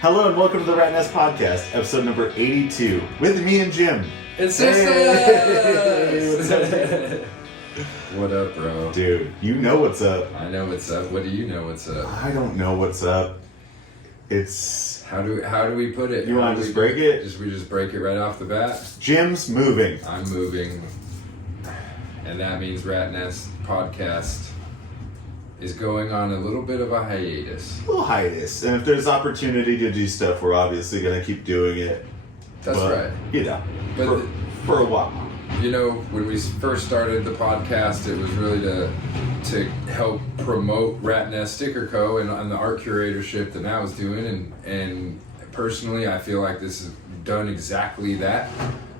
Hello and welcome to the RatNest podcast, episode number 82, with me and Jim. It's Hey, what's up? What up, bro? Dude, you know what's up. I know what's up. What do you know what's up? I don't know what's up. It's... How do we put it? You want to just break it? We just break it right off the bat? Jim's moving. I'm moving. And that means RatNest podcast is going on a little bit of a hiatus. A little hiatus. And if there's opportunity to do stuff, we're obviously going to keep doing it. That's right. You know, But for a while. You know, when we first started the podcast, it was really to help promote RatNest Sticker Co. and the art curatorship that Matt was doing, and personally, I feel like this has done exactly that.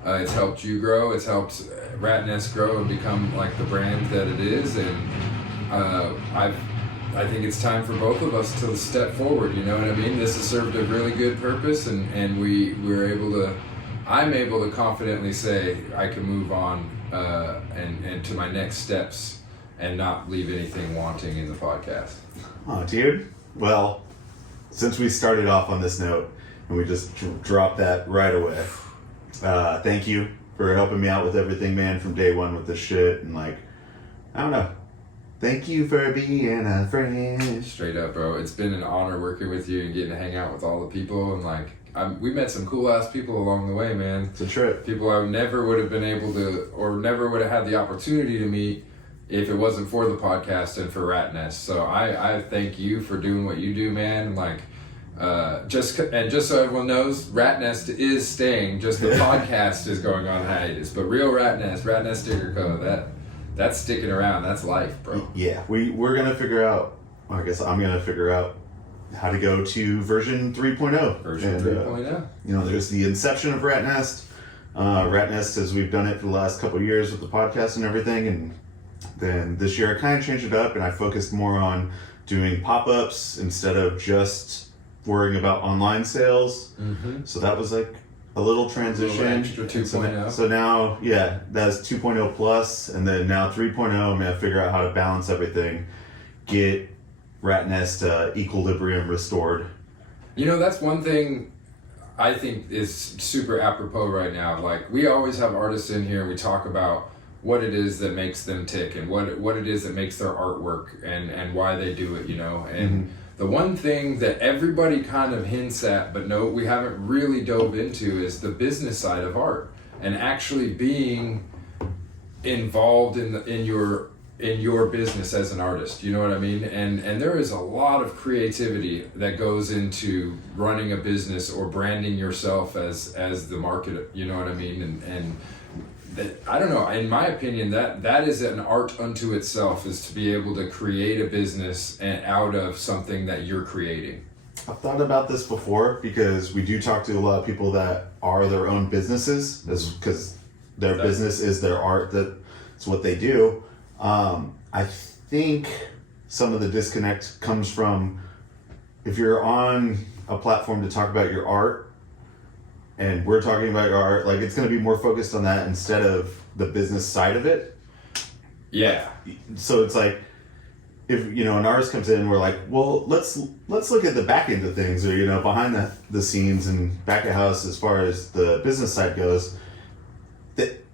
It's helped you grow. It's helped RatNest grow and become like the brand that it is, and I think it's time for both of us to step forward. You know what I mean? This has served a really good purpose, and we're able to. I'm able to confidently say I can move on and to my next steps and not leave anything wanting in the podcast. Oh, dude. Well, since we started off on this note and we just dropped that right away, thank you for helping me out with everything, man, from day one with this shit. And I don't know. Thank you for being a friend. Straight up, bro. It's been an honor working with you and getting to hang out with all the people, and we met some cool ass people along the way, man. It's a trip. People I never would have been able to, or never would have had the opportunity to meet if it wasn't for the podcast and for RatNest. So I thank you for doing what you do, man. Just so everyone knows, RatNest is staying. Just the podcast is going on hiatus. But real RatNest Sticker Co. That's sticking around. That's life, bro. Yeah, we're gonna figure out. I guess I'm gonna figure out how to go to version 3.0. Version 3.0. You know, there's the inception of RatNest. RatNest, as we've done it for the last couple of years with the podcast and everything, and then this year I kind of changed it up and I focused more on doing pop-ups instead of just worrying about online sales. Mm-hmm. So that was like a little transition. A little extra 2.0. So now, yeah, that's 2.0 plus, and then now 3.0, I'm going to figure out how to balance everything, get RatNest equilibrium restored. You know, that's one thing I think is super apropos right now. Like, we always have artists in here and we talk about what it is that makes them tick and what it is that makes their artwork and why they do it, you know? And the one thing that everybody kind of hints at, but no, we haven't really dove into, is the business side of art and actually being involved in your business as an artist. You know what I mean? And there is a lot of creativity that goes into running a business or branding yourself as the market. You know what I mean? And that, I don't know, in my opinion, that is an art unto itself, is to be able to create a business and out of something that you're creating. I've thought about this before because we do talk to a lot of people that are their own businesses, because their business is their art, that's what they do. I think some of the disconnect comes from, if you're on a platform to talk about your art and we're talking about your art, like, it's going to be more focused on that instead of the business side of it. Yeah. So it's like, if, you know, an artist comes in and we're like, well, let's look at the back end of things, or, you know, behind the scenes and back of house as far as the business side goes.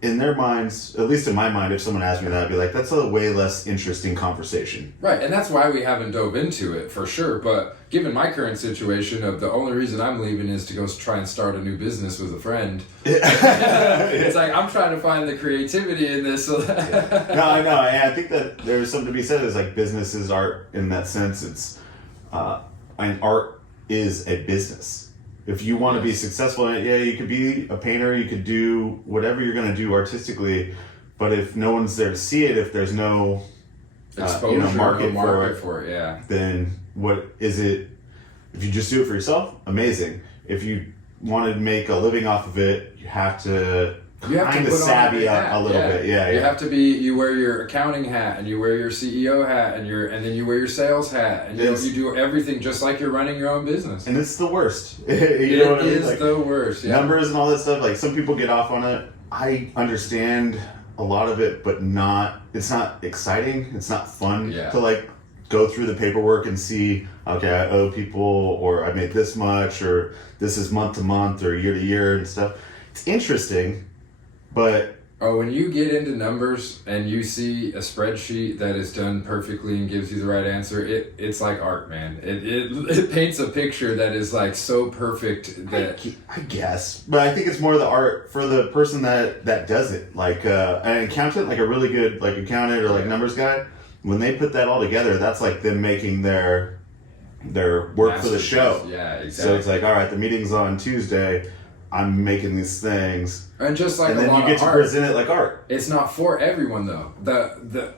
In their minds, at least in my mind, if someone asked me that, I'd be like, that's a way less interesting conversation. Right, and that's why we haven't dove into it, for sure. But given my current situation of the only reason I'm leaving is to go try and start a new business with a friend. It's like, I'm trying to find the creativity in this. So that No, I know. I think that there's something to be said. Is like, business is art in that sense. It's and art is a business. If you want to be successful in it, yeah, you could be a painter, you could do whatever you're going to do artistically, but if no one's there to see it, if there's no exposure, market for it, yeah, then what is it? If you just do it for yourself, amazing. If you want to make a living off of it, you have to kind of savvy up a little bit. Yeah, you have to be. You wear your accounting hat, and you wear your CEO hat, and then you wear your sales hat, and you do everything just like you're running your own business. And it's the worst. It is the worst. Yeah. Numbers and all that stuff. Like, some people get off on it. I understand a lot of it, but it's not exciting. It's not fun to go through the paperwork and see, okay, I owe people, or I made this much, or this is month to month or year to year and stuff. It's interesting, but when you get into numbers and you see a spreadsheet that is done perfectly and gives you the right answer, it's like art, man. It paints a picture that is like so perfect that I guess, but I think it's more the art for the person that does it. Like an accountant, like a really good like accountant or like numbers guy. When they put that all together, that's like them making their work for the show. Yeah, exactly. So it's like, all right, the meeting's on Tuesday. I'm making these things, and just like and then you get to present it like art. It's not for everyone though.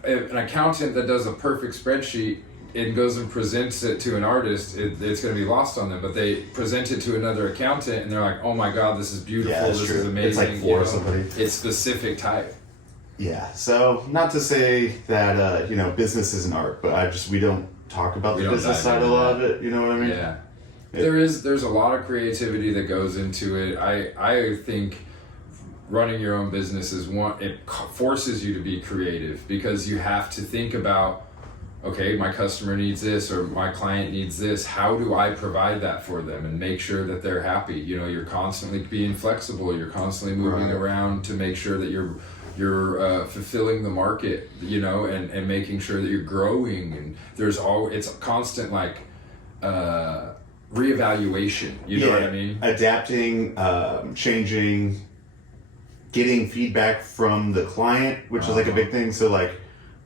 An accountant that does a perfect spreadsheet and goes and presents it to an artist, it's going to be lost on them. But they present it to another accountant, and they're like, "Oh my God, this is beautiful. Yeah, this is amazing." It's like for somebody. It's specific type. Yeah. So not to say that business isn't art, but we don't talk about the business side a lot of it. You know what I mean? Yeah. There's a lot of creativity that goes into it. I think running your own business it forces you to be creative, because you have to think about, okay, my customer needs this or my client needs this. How do I provide that for them and make sure that they're happy? You're constantly being flexible. You're constantly moving around to make sure that you're fulfilling the market, and making sure that you're growing. And it's a constant like reevaluation. You know what I mean? Adapting, changing, getting feedback from the client, which is like a big thing. So like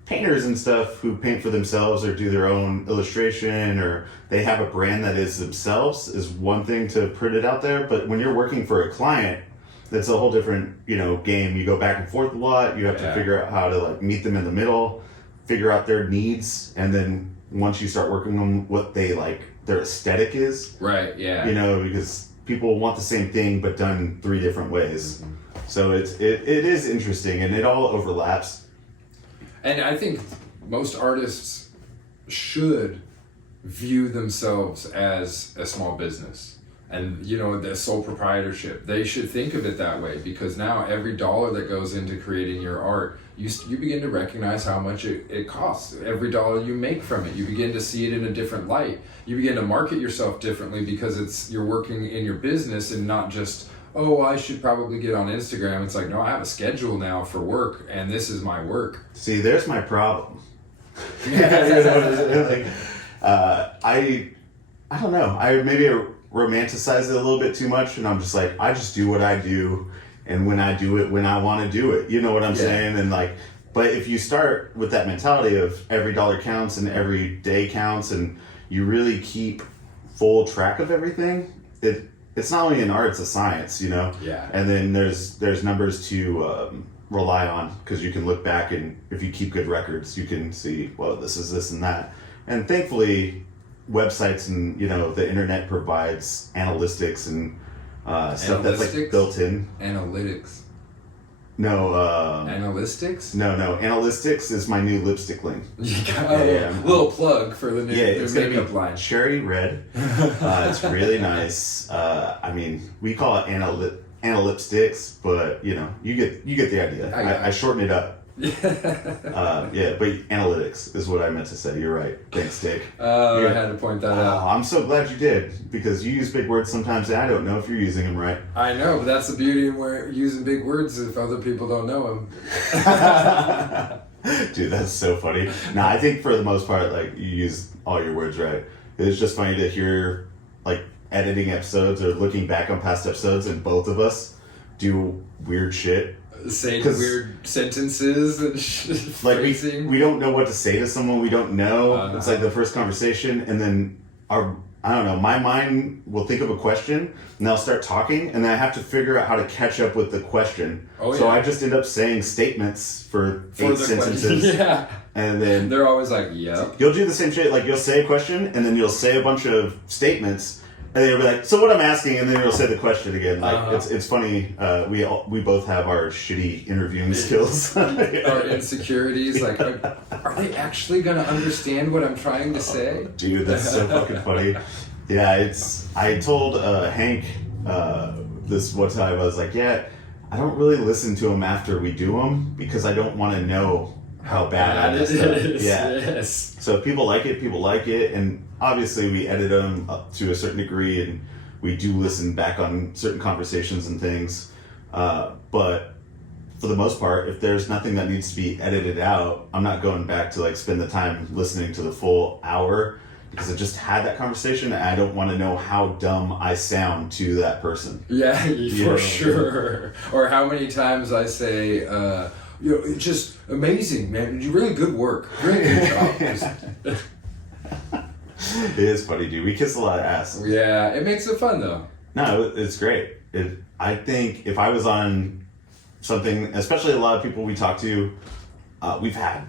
painters and stuff who paint for themselves or do their own illustration, or they have a brand that is themselves, is one thing to put it out there. But when you're working for a client, that's a whole different, game. You go back and forth a lot. You have to figure out how to like meet them in the middle, figure out their needs, and then once you start working on what they like, their aesthetic is. Right, yeah. Because people want the same thing but done 3 different ways. Mm-hmm. So it is interesting, and it all overlaps. And I think most artists should view themselves as a small business. And, the sole proprietorship, they should think of it that way, because now every dollar that goes into creating your art, you begin to recognize how much it costs. Every dollar you make from it, you begin to see it in a different light. You begin to market yourself differently, because you're working in your business and not just, I should probably get on Instagram. It's like, no, I have a schedule now for work, and this is my work. See, there's my problem. I don't know. I maybe romanticize it a little bit too much, and I'm just like, I just do what I do, and when I do it, when I want to do it. You know what I'm saying? And like, but if you start with that mentality of every dollar counts and every day counts, and you really keep full track of everything, it's not only an art, it's a science, Yeah. And then there's numbers to rely on, because you can look back, and if you keep good records, you can see, well, this is this and that. And thankfully, websites and the internet provides analytics and stuff that's like built in. Analytics. No. Analytics? No. Analytics is my new lipstick link. Little plug for the new it's makeup be line. Cherry red. It's really nice. We call it analypsticks, but you get the idea. I shorten it up. But analytics is what I meant to say. You're right. Thanks, Dick. I had to point that out. I'm so glad you did, because you use big words sometimes, and I don't know if you're using them right. I know, but that's the beauty of using big words if other people don't know them. Dude, that's so funny. No, I think for the most part, like, you use all your words right. It's just funny to hear, like, editing episodes or looking back on past episodes, and both of us do weird shit. Saying weird sentences and like we don't know what to say to someone we don't know. It's like the first conversation, and then my mind will think of a question, and I'll start talking, and then I have to figure out how to catch up with the question. So I just end up saying statements for 8 sentences. Yeah. And then they're always like, yep. You'll do the same shit. Like, you'll say a question, and then you'll say a bunch of statements, and then you'll be like, so what I'm asking, and then you'll say the question again. Like, it's funny. We both have our shitty interviewing skills. Our insecurities. Like, are they actually going to understand what I'm trying to say? Dude, that's so fucking funny. Yeah, I told Hank this one time. I was like, I don't really listen to them after we do them, because I don't want to know how bad it stuff. is. Yeah. Yes. So if people like it, and obviously we edit them up to a certain degree, and we do listen back on certain conversations and things. But for the most part, if there's nothing that needs to be edited out, I'm not going back to like spend the time listening to the full hour, because I just had that conversation and I don't want to know how dumb I sound to that person. Yeah, for sure. Or how many times I say, it's just amazing, man. You really good work. Really good job. It is funny, dude. We kiss a lot of ass. Yeah, it makes it fun though. No, it's great. I think if I was on something, especially a lot of people we talk to, we've had,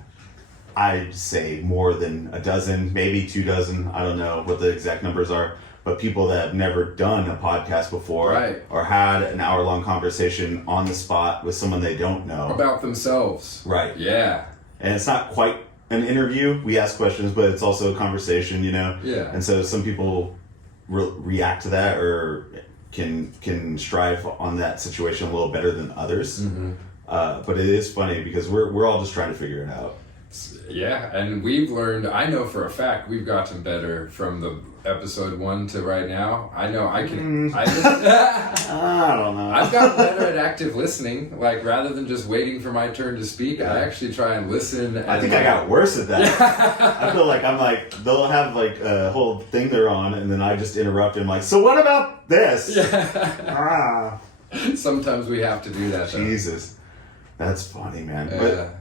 I'd say more than a dozen, maybe 2 dozen. I don't know what the exact numbers are, but people that have never done a podcast before, right, or had an hour-long conversation on the spot with someone they don't know about themselves. Right. Yeah. And it's not quite an interview. We ask questions, but it's also a conversation, Yeah. And so some people react to that, or can strive on that situation a little better than others. Mm-hmm. But it is funny because we're all just trying to figure it out. Yeah, and we've learned, I know for a fact, we've gotten better from the episode 1 to right now. I know I can... I don't know. I've gotten better at active listening. Like, rather than just waiting for my turn to speak, I actually try and listen. And I think I got worse at that. I feel like they'll have like a whole thing they're on, and then I just interrupt and like, so what about this? Yeah. Sometimes we have to do that, though. Jesus. That's funny, man.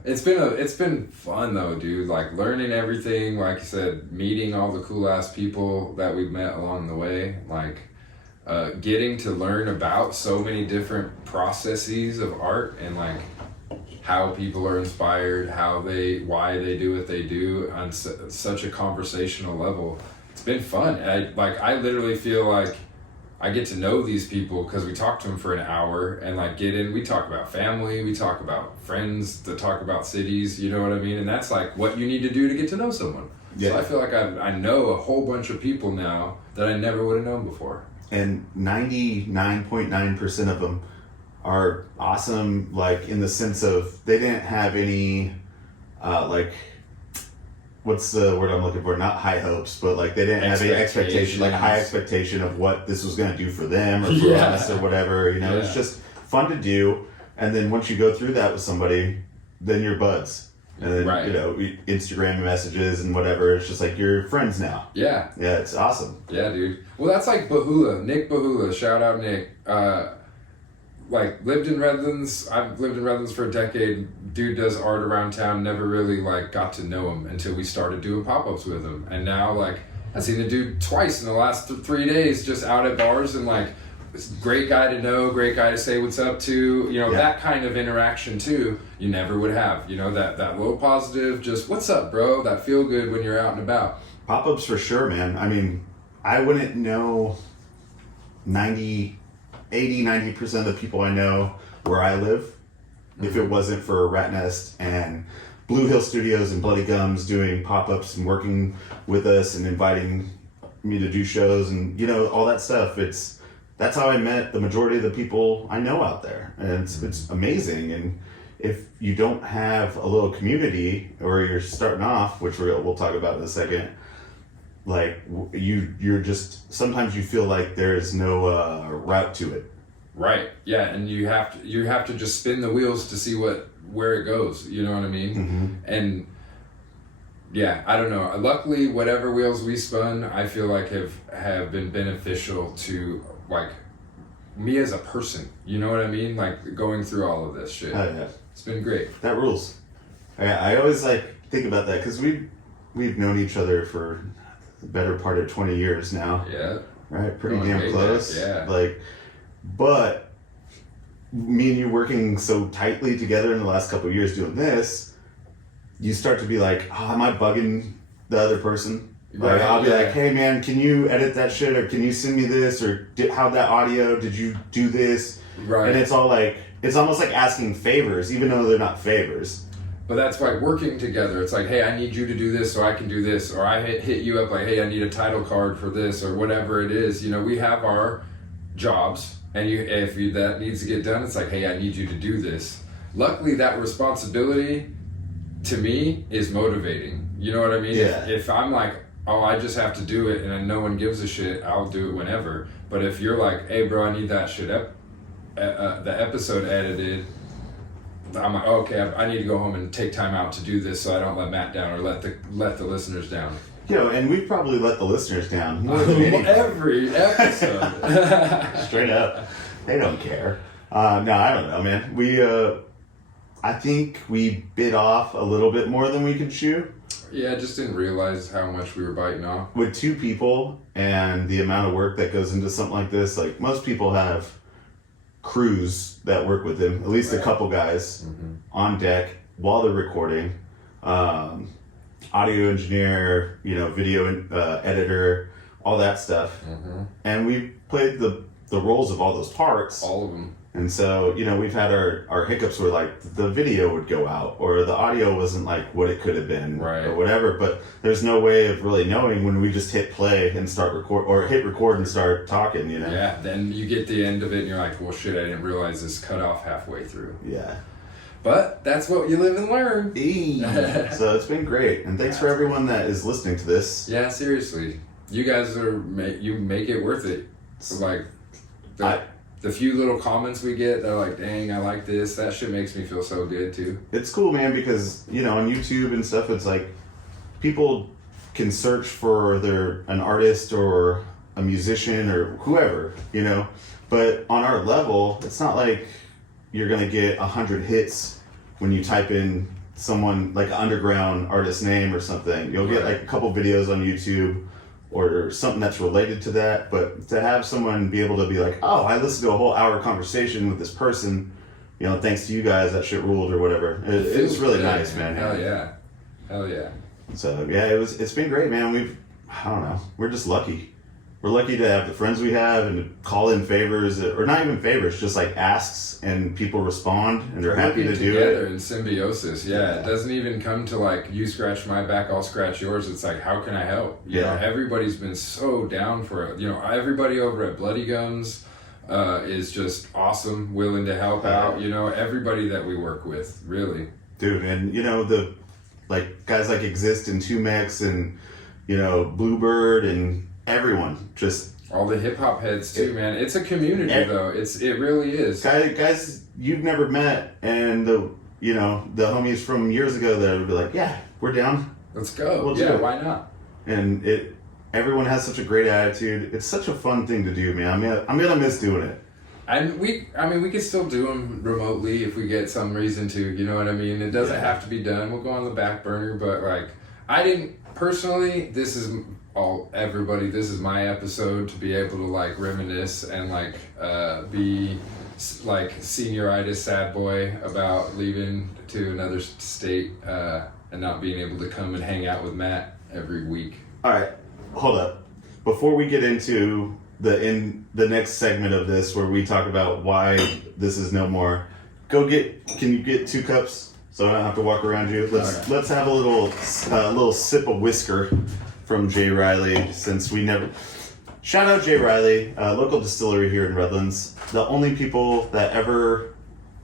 It's been fun though, dude. Like learning everything, like you said, meeting all the cool ass people that we've met along the way. Like getting to learn about so many different processes of art, and like how people are inspired, why they do what they do on such a conversational level. It's been fun. I literally feel like I get to know these people because we talk to them for an hour and like we talk about family, we talk about friends, to talk about cities, you know what I mean? And that's like what you need to do to get to know someone. Yeah. So I feel like I know a whole bunch of people now that I never would have known before. And 99.9% of them are awesome, like in the sense of they didn't have any, what's the word I'm looking for? Not high hopes, but like they didn't have any expectation, like a high expectation of what this was going to do for them or for us or whatever. It's just fun to do. And then once you go through that with somebody, then you're buds. And then, Instagram messages and whatever. It's just like you're friends now. Yeah. Yeah, it's awesome. Yeah, dude. Well, that's like Bahula, Nick Bahula. Shout out, Nick. Lived in Redlands. I've lived in Redlands for a decade. Dude does art around town. Never really got to know him until we started doing pop-ups with him. And now I've seen the dude twice in the last 3 days, just out at bars, and great guy to know, great guy to say what's up to. That kind of interaction too. You never would have. That low positive, just what's up, bro. That feel good when you're out and about. Pop-ups for sure, man. I mean, I wouldn't know 90% of the people I know where I live if it wasn't for RatNest and Blue Hill Studios and Bloody Gums doing pop-ups and working with us and inviting me to do shows and all that stuff. That's how I met the majority of the people I know out there, and it's amazing. And if you don't have a little community, or you're starting off, which we'll talk about in a second, you're just, sometimes you feel like there's no route to it. Right. Yeah, and you have to just spin the wheels to see where it goes. You know what I mean? Mm-hmm. And yeah, I don't know. Luckily, whatever wheels we spun, I feel like have been beneficial to me as a person. You know what I mean? Going through all of this shit. Oh yeah. It's been great. That rules. I always think about that because we've known each other for the better part of 20 years now. Yeah. Right. Pretty damn close. Yeah. But me and you working so tightly together in the last couple of years doing this, you start to be like, am I bugging the other person? Right, I'll be like, hey man, can you edit that shit, or can you send me this, or how'd that audio, did you do this? Right. And it's all it's almost like asking favors, even though they're not favors. But that's working together. It's like, hey, I need you to do this so I can do this. Or I hit you up hey, I need a title card for this, or whatever it is. We have our jobs, and if that needs to get done, it's like, hey, I need you to do this. Luckily, that responsibility to me is motivating. You know what I mean? Yeah. If I'm like, oh, I just have to do it and no one gives a shit, I'll do it whenever. But if you're like, hey bro, I need that shit the episode edited, I'm like, okay, I need to go home and take time out to do this so I don't let Matt down or let the listeners down. And we've probably let the listeners down more than anything. Every episode. Straight up. They don't care. No, I don't know, man. I think we bit off a little bit more than we could chew. Yeah, I just didn't realize how much we were biting off. With 2 people and the amount of work that goes into something like this, like most people have crews that work with them, at least a couple guys on deck while they're recording. Audio engineer, video editor, all that stuff. And we played the roles of all those parts. All of them. And so, we've had our hiccups where like the video would go out or the audio wasn't like what it could have been or whatever, but there's no way of really knowing when we just hit play and start record or hit record and start talking, Yeah, then you get the end of it and you're like, well shit, I didn't realize this cut off halfway through. Yeah. But that's what you live and learn. So it's been great. And thanks for everyone that is listening to this. Yeah, seriously. You guys you make it worth it. So like the few little comments we get, they're like, dang, I like this. That shit makes me feel so good too. It's cool, man, because, on YouTube and stuff, it's like people can search for an artist or a musician or whoever, but on our level, it's not like you're going to get 100 hits when you type in someone like an underground artist name or something. You'll get like a couple videos on YouTube or something that's related to that, but to have someone be able to be like, oh, I listened to a whole hour conversation with this person, thanks to you guys, that shit ruled or whatever. It was really nice, man. Hell yeah. So yeah, it's been great, man. I don't know, we're just lucky. We're lucky to have the friends we have and to call in favors, or not even favors, just like asks, and people respond and they're happy to do it. Together in symbiosis, yeah. It doesn't even come to like, you scratch my back, I'll scratch yours. It's like, how can I help? You know, everybody's been so down for it. Everybody over at Bloody Gums is just awesome, willing to help out. Everybody that we work with, really. Dude, and the like guys like Exist and 2Mex and Bluebird and everyone, just all the hip hop heads too, man. It's a community though. It really is. Guys you've never met, and the homies from years ago that would be like, yeah, we're down. Let's go. Why not? And everyone has such a great attitude. It's such a fun thing to do, man. I'm gonna miss doing it. And we can still do them remotely if we get some reason to. You know what I mean? It doesn't have to be done. We'll go on the back burner, but like I didn't personally. This is my episode to be able to like reminisce and like be like senioritis sad boy about leaving to another state and not being able to come and hang out with Matt every week. All right, hold up. Before we get into the next segment of this where we talk about why this is no more, can you get 2 cups so I don't have to walk around you? Let's have a little sip of whisker from Jay Riley, since we never... Shout out Jay Riley, local distillery here in Redlands. The only people that ever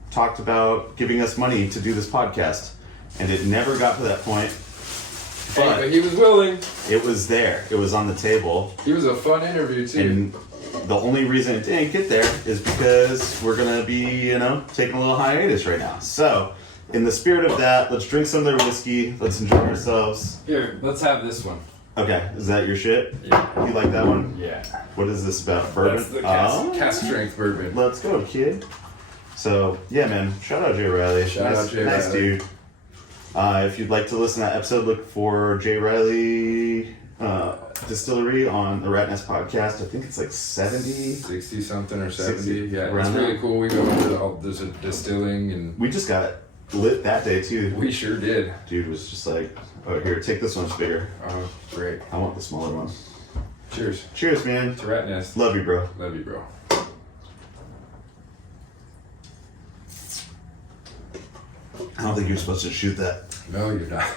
talked about giving us money to do this podcast. And it never got to that point. But he was willing. It was there. It was on the table. He was a fun interview too. And the only reason it didn't get there is because we're going to be, taking a little hiatus right now. So, in the spirit of that, let's drink some of their whiskey. Let's enjoy ourselves. Here, let's have this one. Okay, is that your shit? Yeah. You like that one? Yeah. What is this about? Bourbon? That's the cast strength bourbon. Let's go, kid. So, yeah, man. Shout out Jay Riley. Shout out Jay Riley. Nice dude. If you'd like to listen to that episode, look for Jay Riley Distillery on the RatNest podcast. I think it's like 60 something or 70. 60, yeah, it's really cool. We go over there's a distilling and we just got lit that day too. We sure did. Dude was just like, oh, here, take this one, it's bigger. Oh, great. I want the smaller one. Cheers. Cheers, man. To RatNest. Love you, bro. Love you, bro. I don't think you're supposed to shoot that. No, you're not.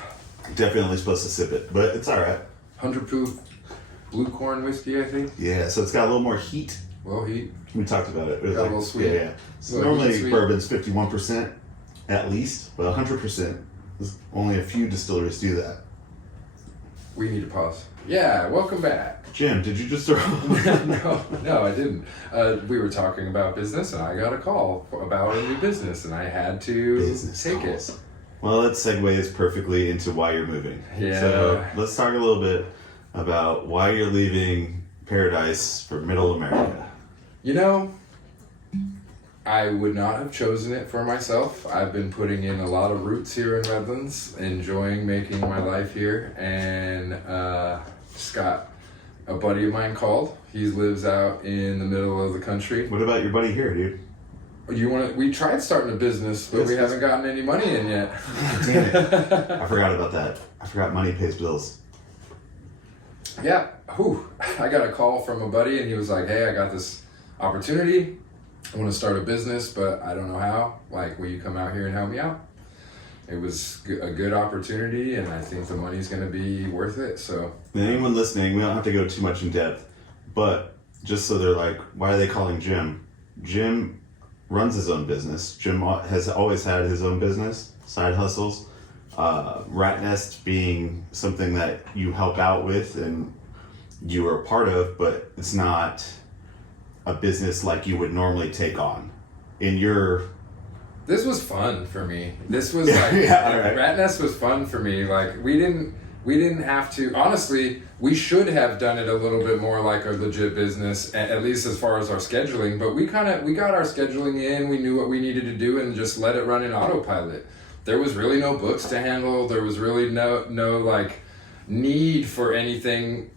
Definitely supposed to sip it, but it's all right. 100 proof blue corn whiskey, I think. Yeah, so it's got a little more heat. Well, heat. We talked about it. Got a little sweet. Yeah. So normally bourbon's 51% at least, but 100% Only a few distilleries do that. We need to pause. Yeah, welcome back. Jim, did you just No, I didn't. We were talking about business, and I got a call about a new business, and I had to take calls. it. Well, that segues perfectly into why you're moving. Yeah. So let's talk a little bit about why you're leaving Paradise for Middle America. You know, I would not have chosen it for myself. I've been putting in a lot of roots here in Redlands, enjoying making my life here, and just got a buddy of mine called. He lives out in the middle of the country. What about your buddy here, dude? We tried starting a business, but we haven't gotten any money in yet. Damn it. I forgot about that. I forgot money pays bills. Yeah. I got a call from a buddy, and he was like, hey, I got this opportunity. I want to start a business, but I don't know how. Like, will you come out here and help me out? It was a good opportunity, and I think the money's going to be worth it. So, And anyone listening, we don't have to go too much in depth, but just so they're like, why are they calling Jim? Jim runs his own business. Jim has always had his own business, side hustles. RatNest being something that you help out with and you are a part of, but it's not a business like you would normally take on. This was fun for me. This was like RatNest was fun for me. Like we didn't have to. Honestly, we should have done it a little bit more like a legit business, at least as far as our scheduling. But we got our scheduling in. We knew what we needed to do, and just let it run in autopilot. There was really no books to handle. There was really no like need for anything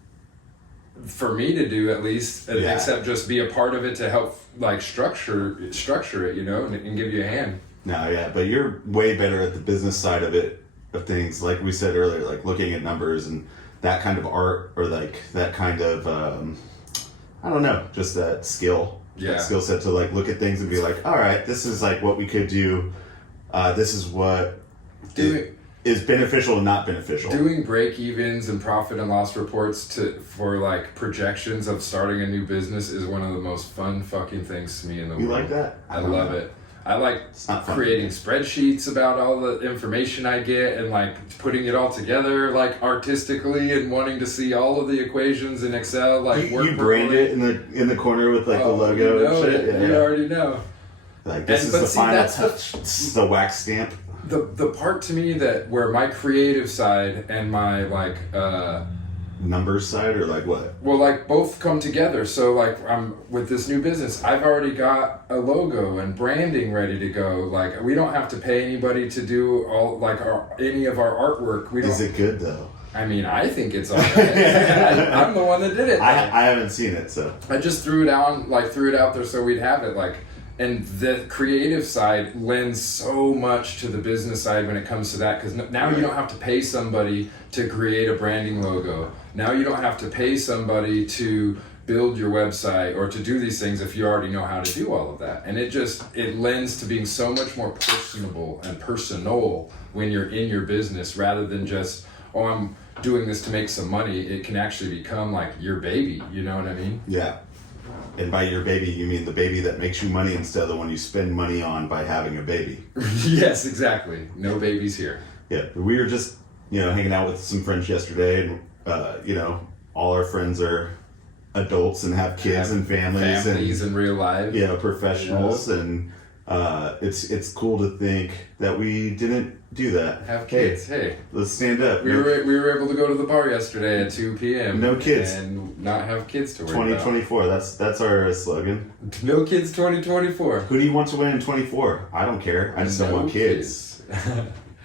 for me to do, at least, except just be a part of it to help like structure it, and give you a hand. No, yeah, but you're way better at the business side of things. Like we said earlier, like looking at numbers and that kind of art, or like that kind of I don't know, just that skill. Yeah. That skill set to like look at things and be like, all right, this is like what we could do. This is what is beneficial and not beneficial. Doing break evens and profit and loss reports for like projections of starting a new business is one of the most fun fucking things to me in the world. You like that? I love it. I like creating spreadsheets about all the information I get and like putting it all together like artistically and wanting to see all of the equations in Excel like work. You brand it in the corner with like the logo and shit. You already know. Like this is the final touch. This is the wax stamp. The part to me where my creative side and my like numbers side, or like what? Well, like both come together. So like I'm with this new business, I've already got a logo and branding ready to go. Like we don't have to pay anybody to do all like any of our artwork. Is it good though? I mean, I think it's all right. I'm the one that did it. I haven't seen it, so I just threw it out there so we'd have it like. And the creative side lends so much to the business side when it comes to that, because now you don't have to pay somebody to create a branding logo. Now you don't have to pay somebody to build your website or to do these things if you already know how to do all of that. And it lends to being so much more personable and personal when you're in your business, rather than just, oh, I'm doing this to make some money. It can actually become like your baby, you know what I mean? Yeah. And by your baby, you mean the baby that makes you money instead of the one you spend money on by having a baby. Yes, exactly. No babies here. Yeah, we were just, hanging out with some friends yesterday, and, all our friends are adults and have kids and families in real life. Yeah, professionals, and it's cool to think that we didn't do that. Have kids. Hey, let's stand up. We were able to go to the bar yesterday at 2 p.m. No kids. And not have kids to worry 2024. about. That's our slogan. No kids 2024. Who do you want to win in 24? I don't care. I just don't want kids.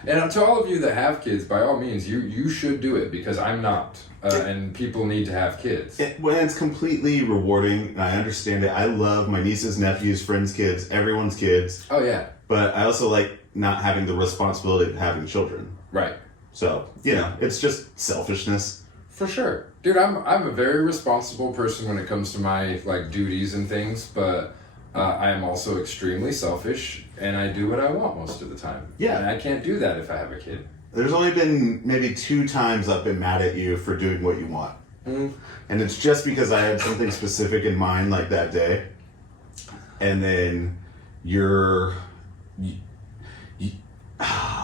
And to all of you that have kids, by all means, you should do it, because I'm not. And people need to have kids. It's completely rewarding, and I understand it. I love my nieces, nephews, friends' kids, everyone's kids. Oh, yeah. But I also like not having the responsibility of having children. Right. So, it's just selfishness. For sure. Dude, I'm a very responsible person when it comes to my like duties and things, but I am also extremely selfish, and I do what I want most of the time. Yeah. And I can't do that if I have a kid. There's only been maybe 2 times I've been mad at you for doing what you want. Mm. And it's just because I had something specific in mind like that day. And then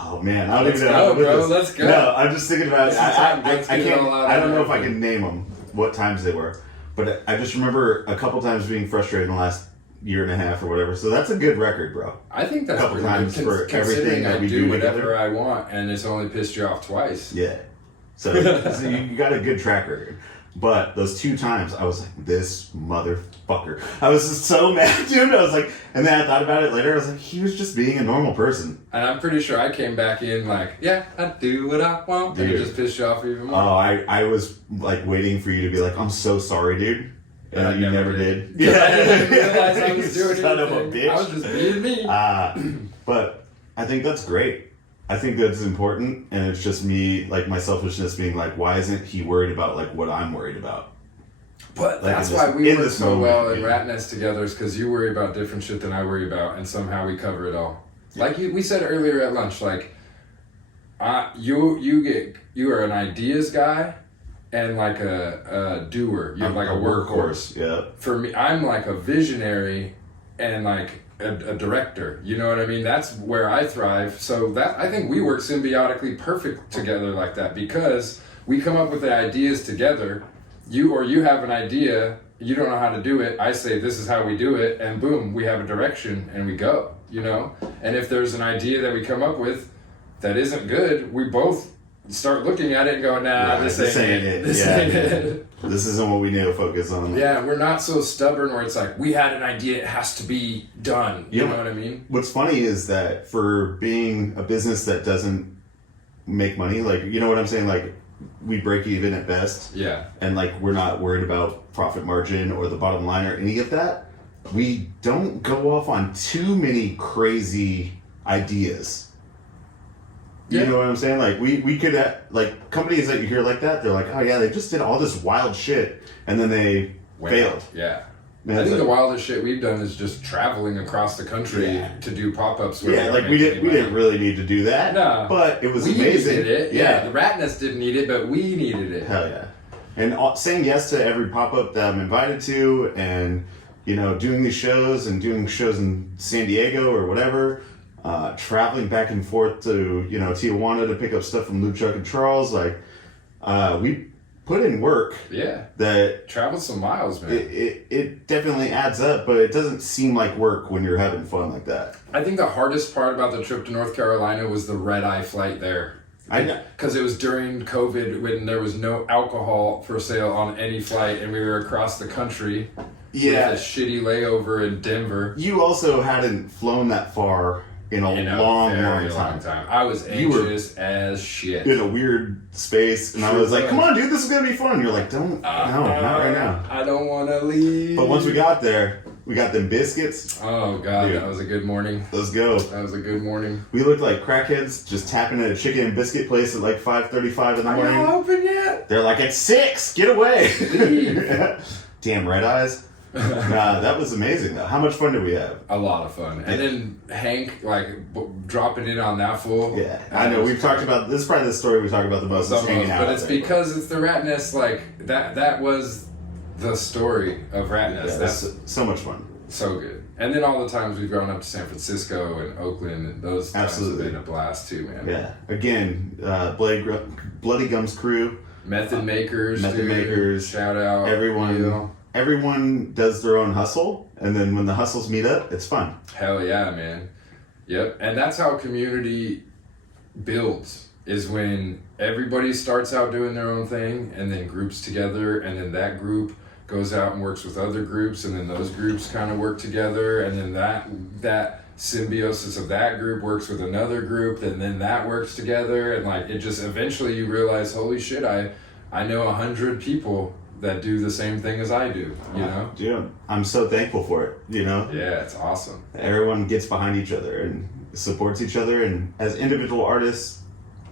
Oh man, I don't Let's even know how go, to put bro. this. Let's go. No, I'm just thinking about it. This is time. Let's I get it can't. all out I don't there. know if I can name them, what times they were, but I just remember a couple times being frustrated in the last year and a half or whatever. So that's a good record, bro. I think that's a couple pretty times good, for everything considering that I we do do whatever together. I want, and it's only pissed you off twice. Yeah. So you got a good track record. But those 2 times, I was like, this motherfucker. I was just so mad, dude. I was like, and then I thought about it later. I was like, he was just being a normal person. And I'm pretty sure I came back in like, yeah, I do what I want. And it Dude. just pissed you off even more. Oh, I was like waiting for you to be like, I'm so sorry, dude. And I you never did. Yeah, I didn't realize I was doing Son of a anything. bitch. I was just being me. But I think that's great. I think that's important, and it's just me, like my selfishness being like, why isn't he worried about like what I'm worried about? But Like, that's in why this- we in work this so moment, well in yeah. RatNest together, is because you worry about different shit than I worry about, and somehow we cover it all. Like we said earlier at lunch, like you are an ideas guy and like a doer. You're like a workhorse. Yeah. For me, I'm like a visionary and like a director. You know what I mean? That's where I thrive. So that I think we work symbiotically perfect together like that, because we come up with the ideas together. You have an idea, you don't know how to do it. I say this is how we do it, and boom, we have a direction and we go. You know? And if there's an idea that we come up with that isn't good, we both start looking at it and go, nah, Right, this ain't it. This Yeah, ain't yeah. it. This isn't what we need to focus on. Yeah, we're not so stubborn where it's like, we had an idea, it has to be done. You Yeah. know what I mean? What's funny is that for being a business that doesn't make money, like, you know what I'm saying? Like, we break even at best. Yeah. And like, we're not worried about profit margin or the bottom line or any of that. We don't go off on too many crazy ideas. You Yeah. know what I'm saying? Like, we could, like, companies that you hear like that, they're like, oh yeah, they just did all this wild shit and then they failed. Yeah. Man, I it's think like- the wildest shit we've done is just traveling across the country Yeah. to do pop-ups. Yeah, like we didn't really need to do that. No. But it was we amazing. needed it. Yeah. The RatNest didn't need it, but we needed it. Hell yeah. And saying yes to every pop-up that I'm invited to, and, you know, doing these shows and doing shows in San Diego or whatever, traveling back and forth to, you know, Tijuana to pick up stuff from Luke, Chuck, and Charles, like, we put in work Yeah. that Traveled some miles, man. it definitely adds up, but it doesn't seem like work when you're having fun like that. I think the hardest part about the trip to North Carolina was the red-eye flight there. I know. Because it was during COVID when there was no alcohol for sale on any flight, and we were across the country Yeah. with a shitty layover in Denver. You also hadn't flown that far in a In a long, very long time. I was You were- anxious as shit. In a weird space, and I Sure was like, was. "Come on, dude, this is gonna be fun." You're like, "Don't, no, not right now." I don't want to leave. But once we got there, we got them biscuits. Oh god, Dude. that was a good morning. Let's go. That was a good morning. We looked like crackheads just tapping at a chicken and biscuit place at like 5:35 in the Are morning. y'all open yet? They're like, "It's 6, get away!" Leave. Damn red eyes. Nah, that was amazing though. How much fun did we have? A lot of fun. And then Hank, like, dropping in on that fool. Yeah, I know. We've talked about this. Is probably the story we talk about the most. Is hanging out. But it's out there. because it's the RatNest, like, that was the story of RatNest. Yeah, That's that's so much fun. so good. And then all the times we've gone up to San Francisco and Oakland, and those times Absolutely. have been a blast too, man. Yeah. Again, Bloody Gums crew. Method Makers, Method dude. Makers, Shout out. Everyone, Neil. everyone does their own hustle, and then when the hustles meet up, it's fun. Hell yeah, man. Yep. And that's how community builds, is when everybody starts out doing their own thing and then groups together, and then that group goes out and works with other groups, and then those groups kind of work together, and then that symbiosis of that group works with another group, and then that works together, and like it just eventually you realize, holy shit, I know 100 people that do the same thing as I do, you know? Dude, I'm so thankful for it. You know, Yeah, it's awesome. everyone gets behind each other and supports each other, and as individual artists,